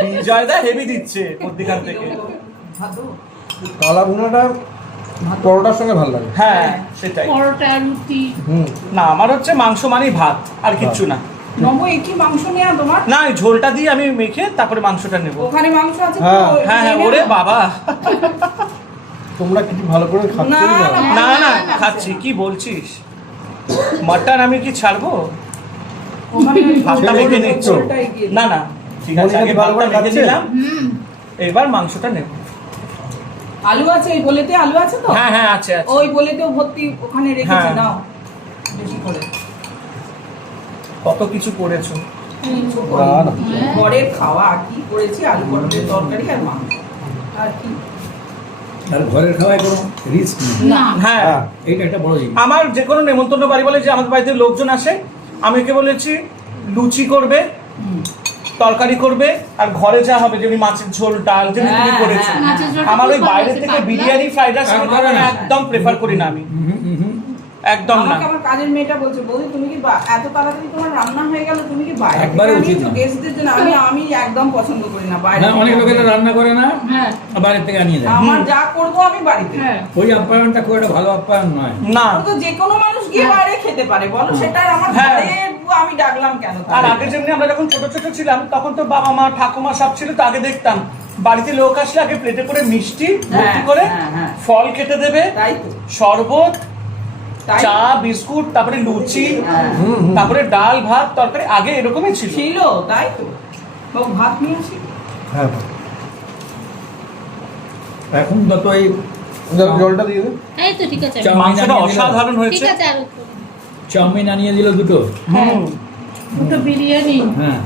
বিজয়দা হেভি দিচ্ছে মধ্যিখান থেকে। ভালো। কালা ভুনাটা পরোটার সঙ্গে ভালো লাগে। হ্যাঁ সেটাই। পরোটা, রুটি। হুম। না আমার হচ্ছে মাংস মানেই ভাত, আর কিচ্ছু না। নব একই মাংস নেয়া তোমার? না এই ঝোলটা দিয়ে আমি মেখে তারপরে মাংসটা নেব। ওখানে মাংস আছে তো? হ্যাঁ। হ্যাঁ হ্যাঁ, নিয়ে ওরে নাও। বাবা। তোমরা কি ভালো করে খাচ্ছ না, না? না, না না খাচ্ছি, কি বলছিস? মাটন আমি কি ছাড়বো? ওখানে ওই ভাতটা ঝোলটা মেখে নিচ্ছ? ঝোলটা এগিয়ে না না ঠিক আছে, মনিকা আগে কি ভালো ভাতটা করে মেখে খাচ্ছে? নিলাম, হুম। এবার মাংসটা নেব। আলু আছে, এই বলেতে আলু আছে তো? হ্যাঁ হ্যাঁ আছে আছে। ওই বলেতেও ভর্তি ওখানে রেখেছি, হ্যাঁ। নাও বেশি করে। কত কিছু করেছো। কিছু না, করিনি। না। ঘরের খাওয়া কি করেছি, আলু পটলের তরকারি আর মাংস, আর কি। আর ঘরের খাওয়ায় কোনো রিস্ক নেই, না। হ্যাঁ হ্যাঁ। এইটা একটা বড় জিনিস। আমার যে কোনো নেমন্তন্ন বাড়ি বলে যে আমাদের বাড়িতে লোকজন আসে, আমি ওকে বলেছি লুচি করবে, তরকারি করবে, আর ঘরে যা হবে যেমনি মাছের ঝোল, ডাল যেমনি তুমি হ্যাঁ, করেছো। হ্যাঁ, মাছের ঝোলটা আমার ওই খুব ভালো বাইরে হয়েছে, থেকে পাতলা। বিরিয়ানি ফ্রাইড রাইস একদম প্রেফার করি না আমি, একদম না। আমাকে আমার কাজের মেয়েটা বলছে, বৌদি তুমি কি এত তাড়াতাড়ি তোমার রান্না হয়ে গেল, তুমি কি বাইরে একবারে উচিত না। গেস্টদের জন্য? আমি একদম পছন্দ করি না বাইরে না, থেকে। অনেক লোকেরা রান্না করে না, হ্যাঁ বাইরের থেকে আনিয়ে দেয়। আমার যা করবো আমি বাড়িতে। হ্যাঁ। ওই আপ্যায়নটা খুব একটা ভালো আপ্যায়ন নয়। না তো যে কোনো মানুষ গিয়ে বাইরে খেতে পারে, বলো সেটা আমার হ্যাঁ। ঘরে আমি ডাকলাম কেন আর তাহলে? আগে যেমনি আমরা যখন ছোট ছোট ছিলাম তখন তো বাবা মা ঠাকুমা সব ছিল, তো আগে দেখতাম বাড়িতে লোক আসলে আগে প্লেটে করে মিষ্টি ভর্তি করে হ্যাঁ, হ্যাঁ। ফল খেতে দেবে, তাই তো, শরবত, তাই চা, বিস্কুট, তারপরে লুচি, হ্যাঁ। তারপরে ডাল ভাত তরকারি, আগে এরকমই ছিল। ছিল, তাই তো। বাবু ভাত নিয়ে আসি। হ্যাঁ, এখন যত এই জলটা দিয়ে দে। এই তো ঠিক আছে। চাউমিন মাংসটা আনিয়ে দিল। অসাধারণ ঠিক হয়েছে। আছে, আর একটু। চাউমিন আনিয়ে দিল দুটো। হুম। দুটো বিরিয়ানি। হ্যাঁ,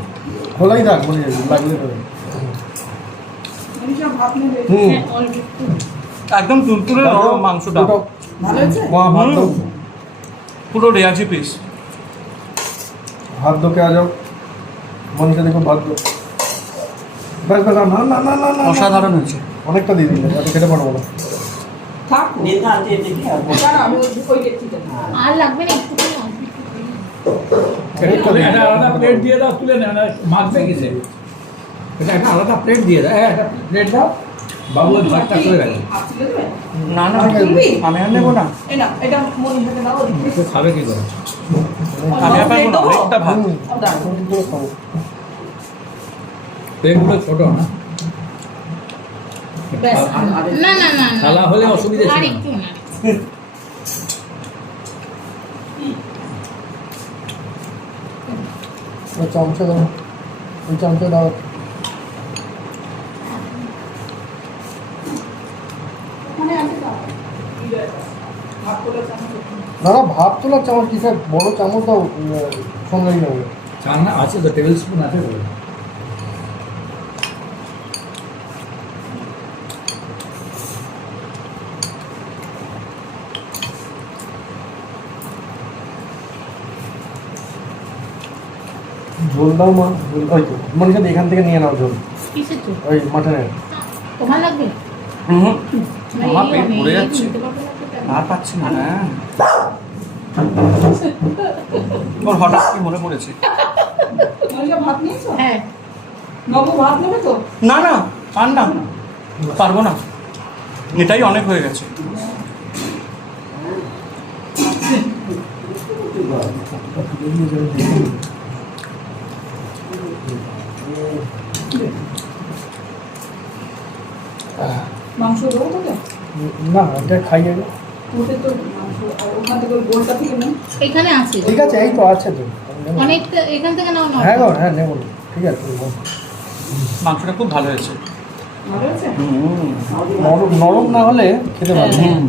খোলাই থাক, মনে লাগলে হবে। মনীষা ভাত নেবে? হুম। হ্যাঁ, অল্প একটু। একদম তুলতুলে নরম মাংসটা, দুটো। ভালো হয়েছে? মা ভাত দাও, পুরো রেয়াজি পিস। হাত ধোকে আ যাও। মনিকা দেখো ভাত দো। ব্যাস ব্যাস, না না না না না, না। অসাধারণ হয়েছে। অনেকটা দিয়ে দিলে, এত খেতে পারবো না। থাক। দাঁড়া, আমি ওই দেখছিতে না। আর লাগবে না, একটু করে, অল্প একটু করে। একটা আলাদা প্লেট দিয়ে দাও, তুলে নেও না, মাখবে কিসে? এটা একটা আলাদা প্লেট দিয়ে দাও। একটা প্লেট দাও, বাবু ওই ভাতটা করে রাখবে। হাত তুলে দেবে? না না তুলবি? আমি আর নেবো না, এই না, এটা মনীষাকে দাও, ওদিকে। তো খাবে কি করে? আমি আর পারবো না, অনেকটা ভাত। হুম, ও দাঁড়া। আমি করে খাবো। প্লেটগুলো ছোট না, ব্যাস। না না না না। থালা হলে অসুবিধা আর ছিল না। একটু না। ওই চামচা দাও, ওই চামচা দাও। ওখানে আছে দাও। ভাত তোলার চামচ ওখানে। না না, ভাত তোলার চামচ কিসের, বড় চামচ দাও, সঙ্গেই নেবে। চালনা আছে তো, টেবিল স্পুন আছে তো। ঝোল দাও মা, ওই তো মনীষা এখান থেকে নিয়ে নাও ঝোল, কিসের তো ওই মাটনের। তোমার লাগবে হুম না, আমার এই পেট অনেক, ভরে এই যাচ্ছে। নিতে পারবে না তো তেমন। আর পাচ্ছি না। ওর হঠাৎ কি মনে পড়েছে? মনীষা ভাত নিয়েছো? হ্যাঁ নবু ভাত নেবে তো? না না আর না, পারবো না, এটাই অনেক হয়ে গেছে। মাংস দেবো তোকে? না এটা খাই আগে। ওতে তো মাংস, আর ওখান থেকে ওই গোলটা থেকে নেই। এখানে আছে ঠিক আছে, এই তো আছে তো। অনেকটা, এখান থেকে নাও না। হ্যাঁ গো, হ্যাঁ নেবো, ঠিক আছে। মাংসটা খুব ভালো হয়েছে। ভালো আছে? নরম নরম না হলে খেতে পারবো না। হুম।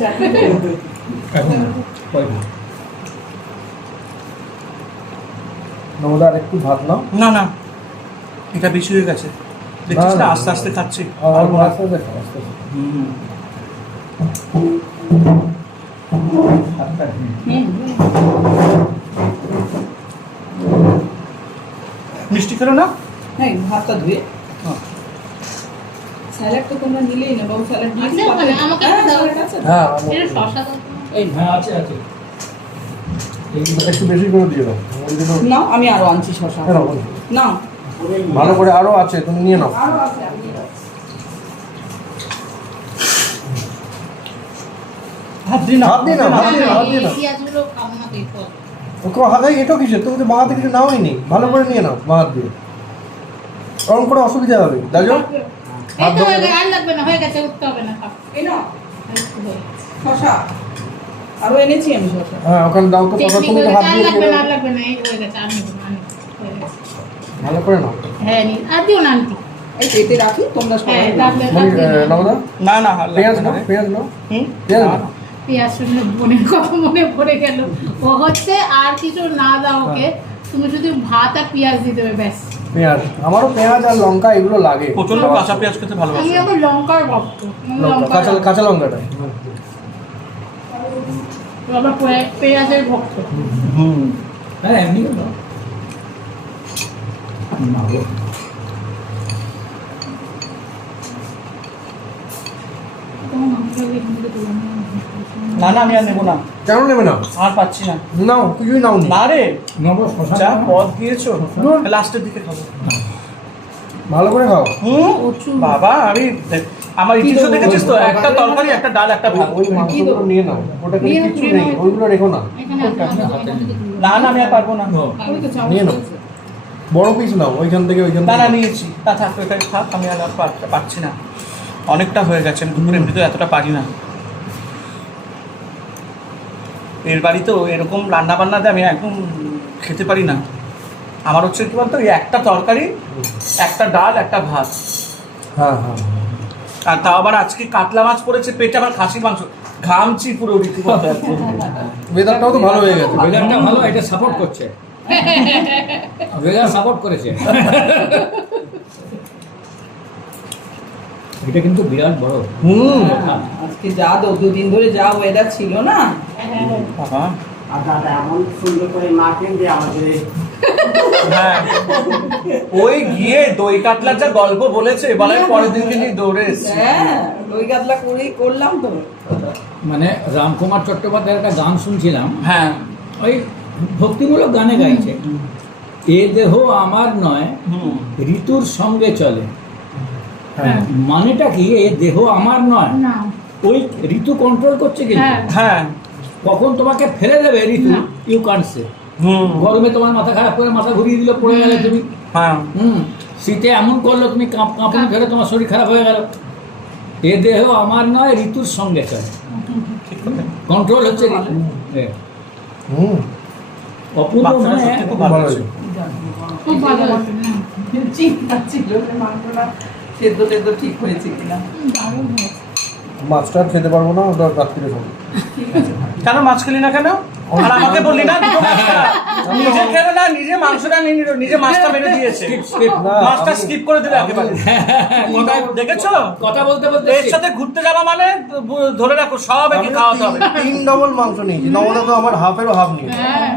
চাটনি দেবো? এখন ওই না। নবদা আর একটু ভাত নাও। না না, এটা বেশি হয়ে গেছে, দেখছিস না, না না, আস্তে আস্তে খাচ্ছি। আর আস্তে আস্তে খাও, আস্তে আস্তে। হুম। মিষ্টি খেলো না? হ্যাঁ, ভাতটা ধুয়ে। হ্যাঁ। স্যালাড তো তোমরা নিলেই না বাবু, স্যালাড আছে দিয়েছি ওখানে, পাতে? আমাকে হ্যাঁ, একটু দাও। স্যালাড আছে। হ্যাঁ এটা শসা দাও তো। এই হ্যাঁ আছে আছে। একটু বেশি করে দিয়ে দাও। ওই জন্য নাও, আমি আরো আনছি শসা। কেন বলো? নাও। ভালো করে আরো আছে, তুমি নিয়ে নাও। আরো আছে, আমি নিয়ে যাচ্ছি। হাত দিই না, হাত দিই না, হাত দিই না, হাত এই দিই না। পেঁয়াজগুলো খাবো না তো এই পদ। ওকে হাতে এটা কিসের? তুমি তো বাঁ হাতে কিছু নাওই নি, ভালো করে নিয়ে নাও বাঁ হাত দিয়ে। ওরকম করে অসুবিধা হবে, দাজো। এই তো হয়ে গেছে, আর লাগবে না, হয়ে গেছে, উঠতে হবে না, খাও। এই নাও, আর একটু হয়ে গেছে। শসা। আরো এনেছি আমি শসা। হ্যাঁ ওখানে দাও তো, কথা টেকনিক তুমি তো হয়ে হাত গেছে, আর দিয়ে লাগবে দিয়ে না, দাও। আর লাগবে না, এই হয়ে গেছে, আর নেবো না, আর নেবো না, হয়ে গেছে। ভালো করে নাও। হ্যাঁ নি, আর দিও না আন্টি। এই পেটে রাখি, তোমরা সবাই হ্যাঁ, নাও। রাখলে মানে, রাখলে না। নবদা না না, আর পেঁয়াজ লাগবে না নাও, রে। পেঁয়াজ নাও, হুম? পেঁয়াজ না, নাও। না। পেঁয়াজ শুনে বোনের কথা মনে পড়ে গেল। ও হচ্ছে আর কিছু না দাও ওকে, তুমি শুধু ভাত আর পেঁয়াজ দিয়ে দেবে, ব্যাস। পেঁয়াজ, আমারও পেঁয়াজ আর লঙ্কা এগুলো লাগে। প্রচন্ড কাঁচা পেঁয়াজ খেতে আমি ভালোবাসি। আবার লঙ্কার ভক্ত, আমি লঙ্কা, লঙ্কার ভক্ত। কাঁচা লঙ্কাটা। আবার পেঁয়াজের ভক্ত। হুম। হ্যাঁ এমনি না গো। তোমার মাংস হলে এখান থেকে তুলে নিয়ে না না, আমি আর নেবো না, কেন নেবে না? আর পাচ্ছি না। নাও, কিছুই নাও নি। না রে, নব শশা যা নাও। পদ দিয়েছো, লাস্টের দিকে খাবো। ভালো করে খাও। হুম, প্রচুর। বাবা আমি আমার কি ইতিহাস দেবো? দেখেছিস তো, একটা তরকারি, একটা ডাল, একটা ভাত। ওই মাংসগুলো নিয়ে নাও, ওটাতে নিয়ে কিছু নিয়ে নেই, নাও। ওইগুলো রেখো না। এখানে আছে, আমি এখান থেকে তুলে না না, আমি আর পারবো না। ও, ওই তো চামচ নিয়ে নাও। আছে। বড় পিস নাও, ওইখান থেকে ওইখান না না, থেকে। নিয়েছি, তা থাকবে, এটাই থাক, আমি আর পারছি না, অনেকটা হয়ে গেছে, আমি দুপুরে এমনিতে এতটা পারি না। এর বাড়িতেও এরকম রান্না বান্নাতে আমি একদম খেতে পারি না। আমার হচ্ছে কি বলতো, ওই একটা তরকারি, একটা ডাল, একটা ভাত, হ্যাঁ হ্যাঁ। আর তাও আবার আজকে কাতলা মাছ পড়েছে পেটে, আমার খাসি মাংস, ঘামছি পুরো রীতিমতো একদম। ওয়েদারটাও তো ভালো হয়ে গেছে। ওয়েদারটা ভালো, এটা সাপোর্ট করছে। ওয়েদার সাপোর্ট করেছে। এটা কিন্তু বিরাট বড় কথা। আজকে যা দুদিন ধরে যা ওয়েদার ছিল না, বাবা, আর দাদা এমন সুন্দর করে মাখেন যে আমাদের হ্যাঁ, ওই গিয়ে দই কাতলার যা গল্প বলেছে, বলে পরের দিনকে নিয়ে দৌড়ে এসেছি। হ্যাঁ দই কাতলা করেই করলাম তো। মানে রামকুমার চট্টোপাধ্যায়ের একটা গান শুনছিলাম, হ্যাঁ, ওই ভক্তিমূলক গানে গাইছে, এ দেহ আমার নয় হুম, ঋতুর সঙ্গে চলে। হ্যাঁ মানেটা কি, এ দেহ আমার নয়, না। ওই ঋতু কন্ট্রোল করছে কিন্তু। হ্যাঁ। হ্যাঁ, কখন তোমাকে ফেলে দেবে ঋতু, না। You can't say. হুম, গরমে তোমার মাথা খারাপ করে মাথা ঘুরিয়ে দিল, পড়ে গেলে তুমি। হ্যাঁ, শীতে এমন করলো তুমি কাঁপুনি ধরে তোমার শরীর খারাপ হয়ে গেল। এ দেহ আমার নয় ঋতুর সঙ্গে চলে, ঠিক কথা। কন্ট্রোল হচ্ছে ঋতু। এ, হুম, অপূর্ব বাচ্চাটা মানে সত্যি খুব ভালো হয়েছে। খুব ভালো হয়েছে, না। চিন্তা ছিল যে মাংসটা সেদ্ধ টেদ্ধ ঠিক হয়েছে কিনা। দারুণ হয়েছে। মাছটা আর খেতে পারবো না, ওটা রাত্রিরে খাবো। ঠিক আছে, কেন মাছ খেলি না কেন? আর আমাকে বললি না দুটো মাছ খা। নিজে খেলো না, নিজে মাংসটা নিয়ে নিল, নিজে মাছটা মেরে দিয়েছে, না, মাছটা আমি- স্কিপ করে দিলে একেবারে। দেখেছো, কথা বলতে বলতে এর সাথে ঘুরতে যাওয়া মানে ধরে রাখো সব একে আমি খাওয়াতে হবে। 3 ডবল মাংস নিয়েছি, নবদা তো আমার হাফেরও হাফ নিয়ে। হ্যাঁ।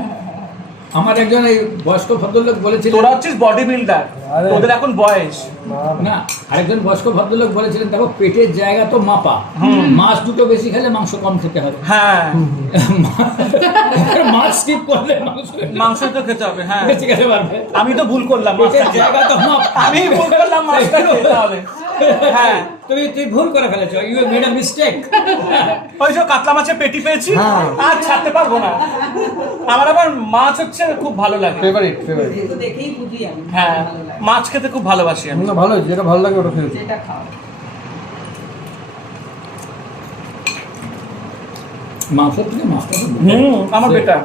আমার একজন এই বয়স্ক ভদ্রলোক বলেছিলেন, তোরা হচ্ছিস বডি বিল্ডার, আরে। তোদের এখন বয়স। না আরেকজন বয়স্ক ভদ্রলোক বলেছিলেন দেখো পেটের জায়গা তো মাপা, মাছ দুটো বেশি খেলে মাংস কম খেতে হবে। হ্যাঁ, মাছ স্কিপ করলে মাংস তো খেতে হবে। হ্যাঁ, বেশি খেতে পারবে। আমি তো ভুল করলাম, পেটের মাছটা জায়গা তো মাপা। আমি ভুল করলাম, মাছটা খেতে হবে। হ্যাঁ, তুই ভুল করে ফেলেছো, ইউ মেড আ মিস্টেক। ওই যে কাতলা মাছের পেটি পেয়েছি, হ্যাঁ। আর ছাড়তে পারবো না। আমার আবার মাছ হচ্ছে খুব ভালো লাগে। Favourite favourite. যেহেতু দেখেই বুঝি আমি হ্যাঁ, ভালো লাগে। মাছ খেতে খুব ভালোবাসি আমি। ভালো, যেটা ভালো লাগে ওটা খেয়েছি। যেটা খাও মাংস থেকে মাছটা তো আমার বেটা।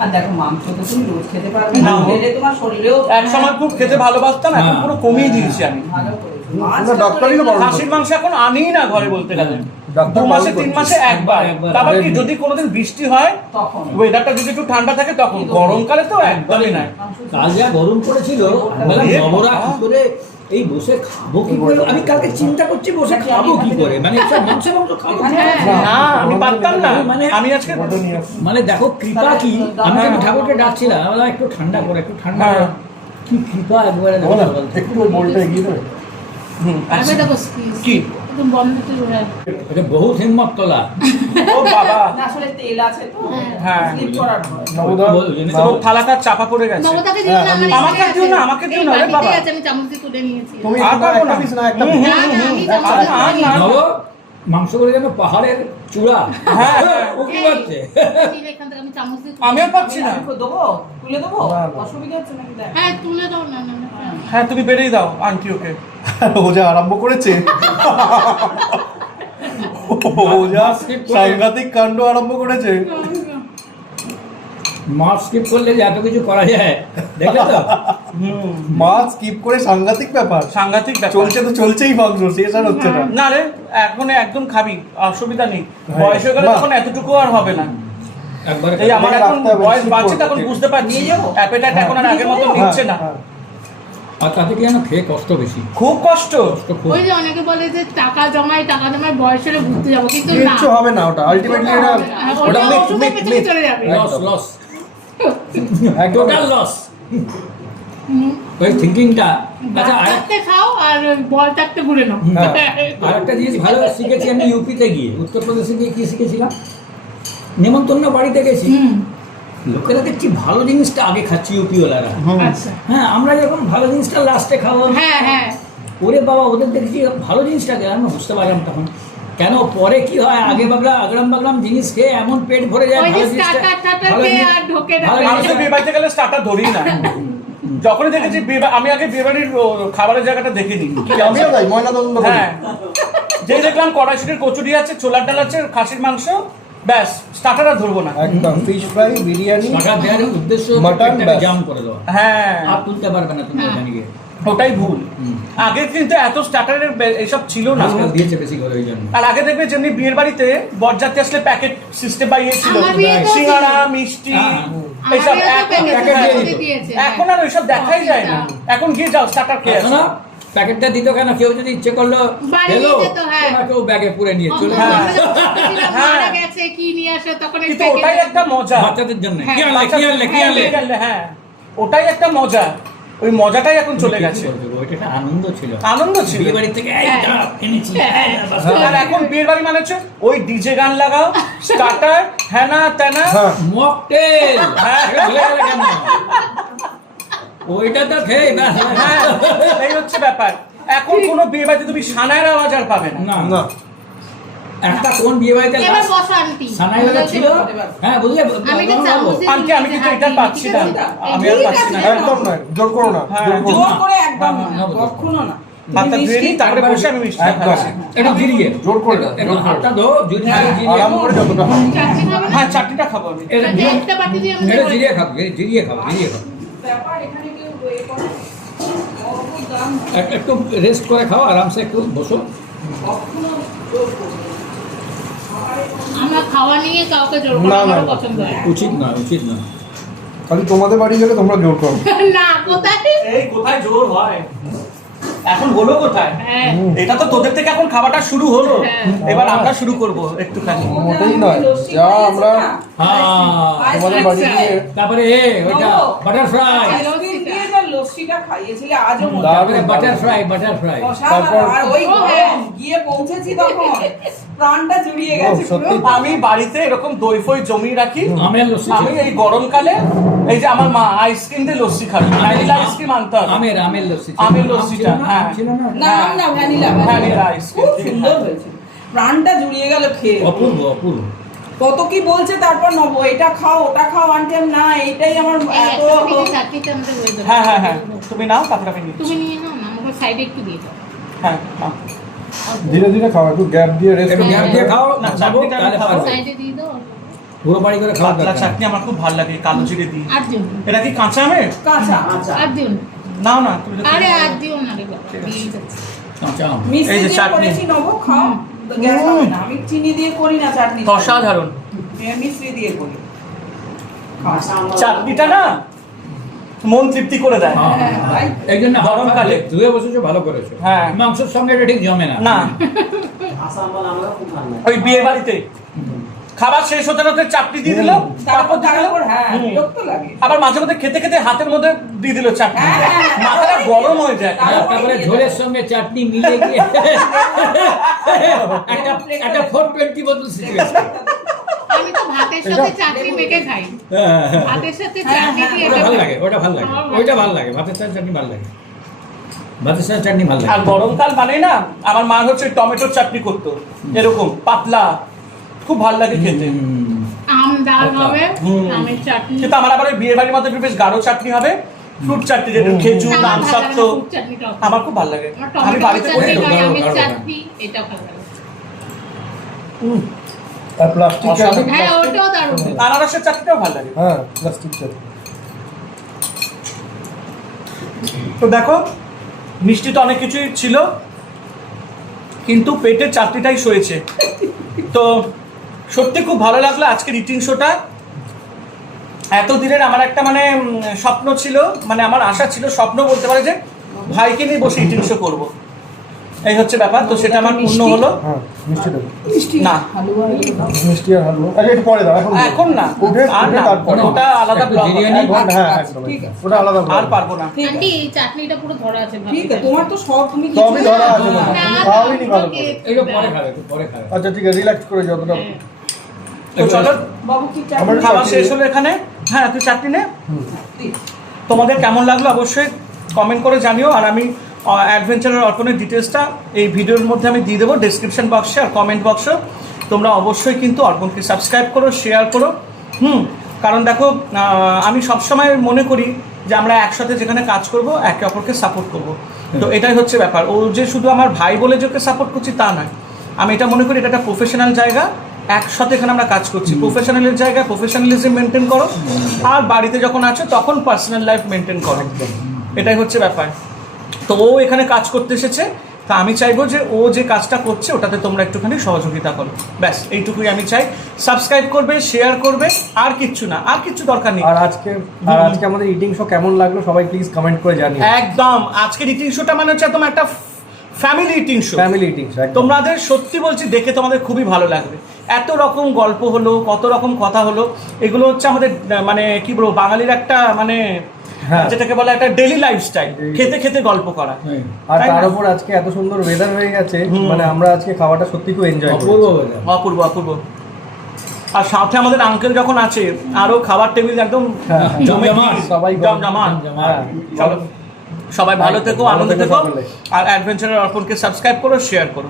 আর দেখো মাংস তো তুমি রোজ খেতে পারবে না। না, খেলে তোমার শরীরেও এক সময় খুব খেতে ভালোবাসতাম, এখন হ্যাঁ। পুরো কমিয়ে দিয়েছি আমি। ভালো করেছো। আমরা মাছটা তো ডাক্তারই তো regular- বলো। খাসির মাংস এখন আনিই না ঘরে বলতে গেলে। ডাক্তার 2 মাসে বারণ 3 করছে। মাসে একবার। একবার। তারপর কি একবার। যদি কোনোদিন বৃষ্টি হয়, তখন ওয়েদারটা যদি একটু ঠান্ডা থাকে তখন, গরমকালে তো একদমই নাই। কাল যা গরম পড়েছিল, বললাম বাবুরা কি করে এই বসে খাবো কি করে, আমি কালকে চিন্তা করছি বসে খাবো কি করে, মানে সব মাংস খাবো। না, আমি পারতাম না। মানে- আমি আজকে মটন নিয়ে আসছি। মানে দেখো কৃপা কি, আমি যখন ঠাকুরকে ডাকছিলাম আমি বললাম, একটু ঠান্ডা করে, একটু ঠান্ডা করে। হ্যাঁ। কি কৃপা একবারে দেখো বলো না, সকাল থেকে। একটু বোলটা এগিয়ে দেবে। আমি দেখো squeeze। কি? একদম বন্ধ করে ওরা। এটা বহুত হিম্মত তোলা। ও বাবা, না, আসলে তেল আছে তো হ্যাঁ। স্লিপ করার ভয়। নবদা, তোর থালাটা চাপা পড়ে গেছে। মমতাকে দিও না, আমার আমাকে এখানে দিও না, আছে। আমাকে দিও এই না, রে বাটিতেই বাবা। আছে, আমি চামচ দিয়ে তুলে নিয়েছি। তুমি আর পারবো একটা না। পিস না, একটা হুম, পিস। না, না, আমি আর চামচ না, দিয়ে না, তুলে নব মাংস করে যেন পাহাড়ের চূড়া। হ্যাঁ, হ্যাঁ। ও কি করছে? নিয়েছি। এখান থেকে আমি চামচ দিয়ে তুলে আমিও পাচ্ছি না। আমি দেবো, তুলে দেবো, না, না। অসুবিধা হচ্ছে নাকি দেখ। হ্যাঁ, তুলে দাও না, না, না। হ্যাঁ, তুমি বেরিয়ে দাও আন্টি ওকে। ও যা আরম্ভ করেছে। ও যা সাংঘাতিক কাণ্ড আরম্ভ করেছে। মাছ স্কিপ করলে যে এত কিছু করা যায়, দেখলে তো? মাছ স্কিপ করে সাংঘাতিক ব্যাপার। সাংঘাতিক ব্যাপার। চলছে তো চলছেই মাংস, শেষ আর হচ্ছে না। না রে, এখন একদম খাবি, অসুবিধা নেই। হ্যাঁ। বয়স হয়ে গেলে না। তখন এতটুকু আর হবে না। একবারে এই আমার দেখে এখন রাখতে হবে, বয়স ঠিক বাড়ছে, করতে। তখন বুঝতে পারছি নিয়ে যাবো? অ্যাপেটাইট এখন আর আগের মতো নিচ্ছে না। হ্যাঁ, আর তাতে কি যেন খেয়ে কষ্ট বেশি, খুব কষ্ট। কষ্ট খুব। ওই যে অনেকে বলে যে টাকা জমাই বয়স হলে ঘুরতে যাবো, কিন্তু না। কিচ্ছু হবে না ওটা, আলটিমেটলি এটা ওটা ওটা মিথ ওষুধের মিথ পেছনে মিথ। চলে যাবে। লস লস, একদম টোটাল লস। হুম। ওই থিঙ্কিংটা। আচ্ছা ভাত থাকতে খাও আর বল থাকতে ঘুরে নাও। আর একটা জিনিস ভালো শিখেছি আমি ইউপিতে গিয়ে, উত্তরপ্রদেশে গিয়ে কি শিখেছিলাম, নেমন্তন্ন বাড়িতে গেছি, হুম, লোকেরা দেখছি ভালো জিনিসটা আগে খাচ্ছি ইউপিওয়ালারা। আচ্ছা। হ্যাঁ, আমরা যখন ভালো জিনিসটা লাস্টে খাবো, হ্যাঁ, হ্যাঁ। ওরে বাবা ওদের দেখছি ভালো জিনিসটাকে আমি বুঝতে পারলাম তখন কেন পরে কি হয়, আগে আগরাম বাগরাম জিনিস খেয়ে এমন পেট ভরে যায়, ওই যে ভালো জিনিসটা starter ভালো খেয়ে জিনিস- আর ঢোকে না। ভালো মানুষের জিনিসটা- বিয়ে বাড়িতে গেলে স্টার্টার ধরি না। যখনই দেখেছি আমি আগে বিয়ে বাড়ির খাবারের জায়গাটা দেখে নিই। আমিও তাই ময়নাতদন্ত করি। হ্যাঁ, যেই দেখলাম কড়াইশুটির কচুরি আছে, ছোলার ডাল আছে, খাসির মাংস, ব্যাস স্টার্টার আর ধরবো না। একদম ফিশ ফ্রাই, বিরিয়ানি, টাকা দেওয়ার উদ্দেশ্য Mutton, পেটটাকে ব্যাস। জাম করে দেওয়া, হ্যাঁ, আর তুলতে পারবে না তুমি ওখানে গিয়ে। ওটাই ভুল। হুম। আগে কিন্তু এত স্টার্টারের এইসব ছিল না। আজকাল দিয়েছে বেশি করে ওই জন্য। আর আগে দেখবে যেমনি বিয়ের বাড়িতে বরযাত্রী আসলে প্যাকেট সিস্টেম বাইয়েছিল, আমার বিয়েতেও সিঙ্গাড়া, ছিল। মিষ্টি, হ্যাঁ। এইসব। আমার বিয়েতেও এখন প্যাকেট দিয়ে দিয়েছে। এখন আর ওইসব দেখাই যায় না। এখন গিয়ে যাও স্টার্টার খেয়ে এখন আসো। প্যাকেটটা দিত কেন, কেউ যদি ইচ্ছে করলো বাড়ি hello, নিয়ে যেত, হ্যাঁ। তোমার কেউ ব্যাগে পুরে নিয়ে চলে আমরা হ্যাঁ। যখন ভাবছিলাম হ্যাঁ। মারা গেছে, কি নিয়ে আসে, তখন এই কিন্তু প্যাকেট- ওটাই একটা মজা। বাচ্চাদের জন্য হ্যাঁ, কি আনলে কি আনলে কি আনলে হ্যাঁ, ওটাই একটা মজা। ওই মজাটাই এখন চলে গেছে। ওইটা একটা আনন্দ ছিল, আনন্দ ছিল। বিয়ে বাড়ি থেকে এই হ্যাঁ। দাও, এনেছি, হ্যাঁ। বাস। আর এখন বিয়ের বাড়ি মানে হচ্ছে ওই ডিজে গান লাগাও, স্টার্টার, হ্যানা ত্যানা। হ্যাঁ মকটেল এটা ভুলে গেলে কেন? ওইটা তো খেয়ে না। হ্যাঁ, এই হচ্ছে ব্যাপার। এখন কোনো বিয়ে বাড়িতে তুমি সানায়ের আওয়াজ আর পাবে না। না না একটা কোন বিয়ে বাড়িতে এবার বসো আন্টি। সানাইওয়ালা ছিল, হ্যাঁ বুঝলে আমি একটা চামচ দিয়ে আন্টি, আমি কিন্তু এটা পাচ্ছি না। আমি আর পাচ্ছি না। একদম নয়, জোর করো না, হ্যাঁ, জোর করো জোর না। করে একদম হ্যাঁ, না, হ্যাঁ, কখনো না। হাতটা ধুয়ে নিই, মিষ্টি- তারপরে বসে আমি মিষ্টি একদম। খাচ্ছি। একটু জিরিয়ে জোর করে না, একটু জোর করে হাতটা না। ধো, জিরিয়ে হ্যাঁ, জিরিয়ে আরাম করে যতটা হয়। চাটনি খাবে না? হ্যাঁ, চাটনিটা খাবো আমি। এটা আচ্ছা, একটা বাটি দিয়ে আমি এটা দেবো। জিরিয়ে খাও, জিরিয়ে খাও, জিরিয়ে খাও। ব্যাপার এখানে কেউ এ করে, অল্প দাম, একটু রেস্ট করে খাও, আরামসে একটু বসো। কখনো জোর করবে না। আমরা খাওয়া নিয়ে কাউকে জোর করা না, না, আমারও না। পছন্দ হয় উচিত না, উচিত না। খালি তোমাদের বাড়ি গেলে তোমরা জোর করো। না, কোথায়? এই কোথায় জোর হয়? এখন হলো কোথায়? হ্যাঁ এটা তো তোদের থেকে এখন খাওয়াটা শুরু হলো, হ্যাঁ। এবার আমরা শুরু করব একটুখানি। মোটেই নয়, যা আমরা তোমাদের বাড়ি আচ্ছা। দিয়ে তারপরে ওইটা বাটারফ্লাই, আইসক্রিম দিয়ে যা লস্যিটা খাইয়েছিলে আজও মনে দারুণ। বাটারফ্লাই অসাধারণ। তারপর- আর ওই ও হ্যাঁ। গিয়ে পৌঁছেছি তখন প্রাণটা জুড়িয়ে গেছে পুরো। সত্যি। আমি বাড়িতে এরকম দই ফই জমিয়ে রাখি। আমের লস্যি আমি এই গরমকালে এই যে আমার মা আইসক্রিম দিয়ে লস্যি খাবে, ভ্যানিলা আইসক্রিম আনতে হবে। আমের লস্যি, আমের লস্যিটা, হ্যাঁ। ছিল না, না না ভ্যানিলা ভ্যানিলা আইসক্রিম। খুব সুন্দর হয়েছে, প্রাণটা জুড়িয়ে গেল খেয়ে। অপূর্ব অপূর্ব। কত কি বলছে, তারপর নবো এটা খাও ওটা খাও, আনতে না এইটাই আমার এই এত একটা থেকে চারটিতে আমাদের হয়ে যাবে। হ্যাঁ হ্যাঁ হ্যাঁ, তুমি নাও তারপরে আমি নিচ্ছি। তুমি নিয়ে নাও না, আমাকে সাইডে একটু দিয়ে দাও। হ্যাঁ নাও। ধীরে ধীরে খাও, একটু গ্যাপ দিয়ে রেস্ট একটু গ্যাপ দিয়ে খাও, না, খাবো, চাটনিটা আমি তাহলে খাবো। পারবে। সাইডে দিয়ে দাও। পুরো বাড়ি করে খাওয়া পাতলা দরকার। চাটনি আমার খুব ভালো লাগে, কালো জিরে দিয়ে। আর দিও না। এটা কি কাঁচা আমের? কাঁচা আর দিও না। নাও না তুমি তো আরে খেয়ে আর নাও। দিও না রে বাবা, দিয়ে যাচ্ছে। কাঁচা আম। মিষ্টি এই যে দিয়ে চাটনি। করেছি নবো, খাও গ্যাস হবে না। আমি চিনি দিয়ে করি না চাটনি, অসাধারণ মিষ্টি দিয়ে করি। চাটনিটা না মন তৃপ্তি করে দেয়। হ্যাঁ, তাই? এই জন্য গরমকালে। ধুয়ে বসেছো, ভালো করেছো। হ্যাঁ। মাংসের সঙ্গে এটা ঠিক জমে না। না আসাম বল আমরা খুব ভালো লাগে। ওই বিয়ে বাড়িতে খাবার শেষ হতে হতে চাটনি দিয়ে দিল, তারপর দিল। তারপর হ্যাঁ হুম। বিরক্ত লাগে। আবার মাঝে মধ্যে খেতে খেতে হাতের মধ্যে দিয়ে দিল চাটনি, হ্যাঁ, হ্যাঁ, হ্যাঁ। মাথাটা গরম হয়ে যায়। হ্যাঁ, তারপরে ঝোলের সঙ্গে চাটনি মিলে গিয়ে একটা 420 বোতল সিচুয়েশন। আমি তো ভাতের সাথে চাটনি মেখে খাই। ভাতের সাথে চাটনি দিয়ে ওটা এটা ভালো খাই। লাগে, ওটা ভালো লাগে, ওইটা ভালো লাগে। ভাতের সাথে চাটনি ভালো লাগে, ভাতের সাথে চাটনি ভালো আর লাগে। গরমকাল মানে না, আমার মা হচ্ছে টমেটোর চাটনি করতো, এরকম পাতলা, খুব ভালো লাগে খেতে। আম ডাল হবে, হুম। আমের চাটনি। কিন্তু আমার আবার ওই বিয়ে বাড়ির মধ্যে বেশ গাঢ় চাটনি হবে, ফ্রুট চাটনি, যেটা খেজুর, আমার আম ভালো লাগে সত্ত্ব, না, ফুড চাটনিটাও। আমার খুব ভালো লাগে। আমার আমি টমেটো বাড়িতে করি চাটনি তো। নয়, গাঢ়, আমের গাঢ়, চাটনি, এটাও ভালো লাগে। আর প্লাস্টিক অসাধারণ। হ্যাঁ, ওটাও দারুণ। আনারসের চাটনিটাও ভালো লাগে। হ্যাঁ প্লাস্টিক চাটনি। তো দেখো, মিষ্টি তো অনেক কিছুই ছিল, কিন্তু পেটের চাটনিটাই সয়েছে। তো সত্যি খুব ভালো লাগলো আজকের ইটিং শোটা। এতদিনের আমার একটা মানে স্বপ্ন ছিল, মানে আমার আশা ছিল, স্বপ্ন বলতে পারে, যে ভাইকে নিয়ে বসে ইটিং শো করবো, এই হচ্ছে ব্যাপার। তো সেটা আমার পূর্ণ হলো। হ্যাঁ মিষ্টি দেবো, মিষ্টি না। হালুয়া মিষ্টি আর হালুয়া। আচ্ছা একটু পরে দাও, এখন দাও। এখন না, উঠে আর উঠে না, তারপরে ওটা আলাদা একটু ব্লগ। বিরিয়ানি। হ্যাঁ একদম ঠিক আছে। ওটা আলাদা আর ব্লগ। পারবো না। ঠিক আন্টি আছে, এই চাটনিটা পুরো ধরা আছে ভালো। ঠিক আছে, তোমার তো সব তুমি তো আমি ধরা আছে না, তোমার, না, খাওয়াইনি ভালো করে। এইটা পরে খাবে, একটু পরে খাবে। আচ্ছা ঠিক আছে, রিল্যাক্স করে যতটা। হ্যাঁ। তো চলো, বাবু কি আমার চাটনি খাওয়া চাটনি শেষ হলো এখানে। হ্যাঁ, তুই চাটনি নে। তোমাদের কেমন লাগলো অবশ্যই কমেন্ট করে জানিও। আর আমি অ্যাডভেঞ্চারের অর্পণের ডিটেলসটা এই ভিডিওর মধ্যে আমি দিয়ে দেবো ডেসক্রিপশন বক্সে আর কমেন্ট বক্সে। তোমরা অবশ্যই কিন্তু অর্পণকে সাবস্ক্রাইব করো, শেয়ার করো। কারণ দেখো, আমি সবসময় মনে করি যে আমরা একসাথে যেখানে কাজ করব, একে অপরকে সাপোর্ট করব। তো এটাই হচ্ছে ব্যাপার। ও যে শুধু আমার ভাই বলে যে ওকে সাপোর্ট করছি তা নয়, আমি এটা মনে করি এটা একটা প্রফেশনাল জায়গা, একসাথে এখানে আমরা কাজ করছি। প্রফেশনালের জায়গায় প্রফেশনালিজম মেনটেন করো, আর বাড়িতে যখন আছো তখন পার্সোনাল লাইফ মেনটেন করো। এটাই হচ্ছে ব্যাপার। তো ও এখানে কাজ করতে এসেছে, তা আমি চাইবো যে ও যে কাজটা করছে ওটাতে তোমরা একটুখানি সহযোগিতা করো। ব্যাস এইটুকুই আমি চাই। সাবস্ক্রাইব করবে, শেয়ার করবে, আর কিচ্ছু না, আর কিচ্ছু দরকার নেই। আর আজকে আমাদের ইটিং শো কেমন লাগলো সবাই প্লিজ কমেন্ট করে জানিও। একদম আজকের ইটিং শোটা মানে হচ্ছে একদম একটা family eating show. Family eating show. তোমাদের সত্যি বলছি, দেখে তোমাদের খুবই ভালো লাগবে। এত রকম গল্প হলো, কত রকম কথা হলো, এগুলো হচ্ছে আমাদের মানে কি বলবো, বাঙালির একটা মানে হ্যাঁ। যেটাকে বলে একটা ডেইলি লাইফস্টাইল, খেতে খেতে গল্প করা। আর তাই তার না? উপর আজকে এত সুন্দর ওয়েদার হয়ে গেছে, হুম। মানে আমরা আজকে খাওয়াটা সত্যি খুব এনজয় অপূর্ব করছি। weather। অপূর্ব অপূর্ব। আর সাথে আমাদের আঙ্কেল যখন আছে, আরো খাবার টেবিল একদম হ্যাঁ, জমজমাট, সবাই জমজমাট। হ্যাঁ, চলো, সবাই ভালো থেকো, ভালো আনন্দে থেকো থেকো। সকলে। আর অ্যাডভেঞ্চারের অর্পণকে সাবস্ক্রাইব করো, শেয়ার করো।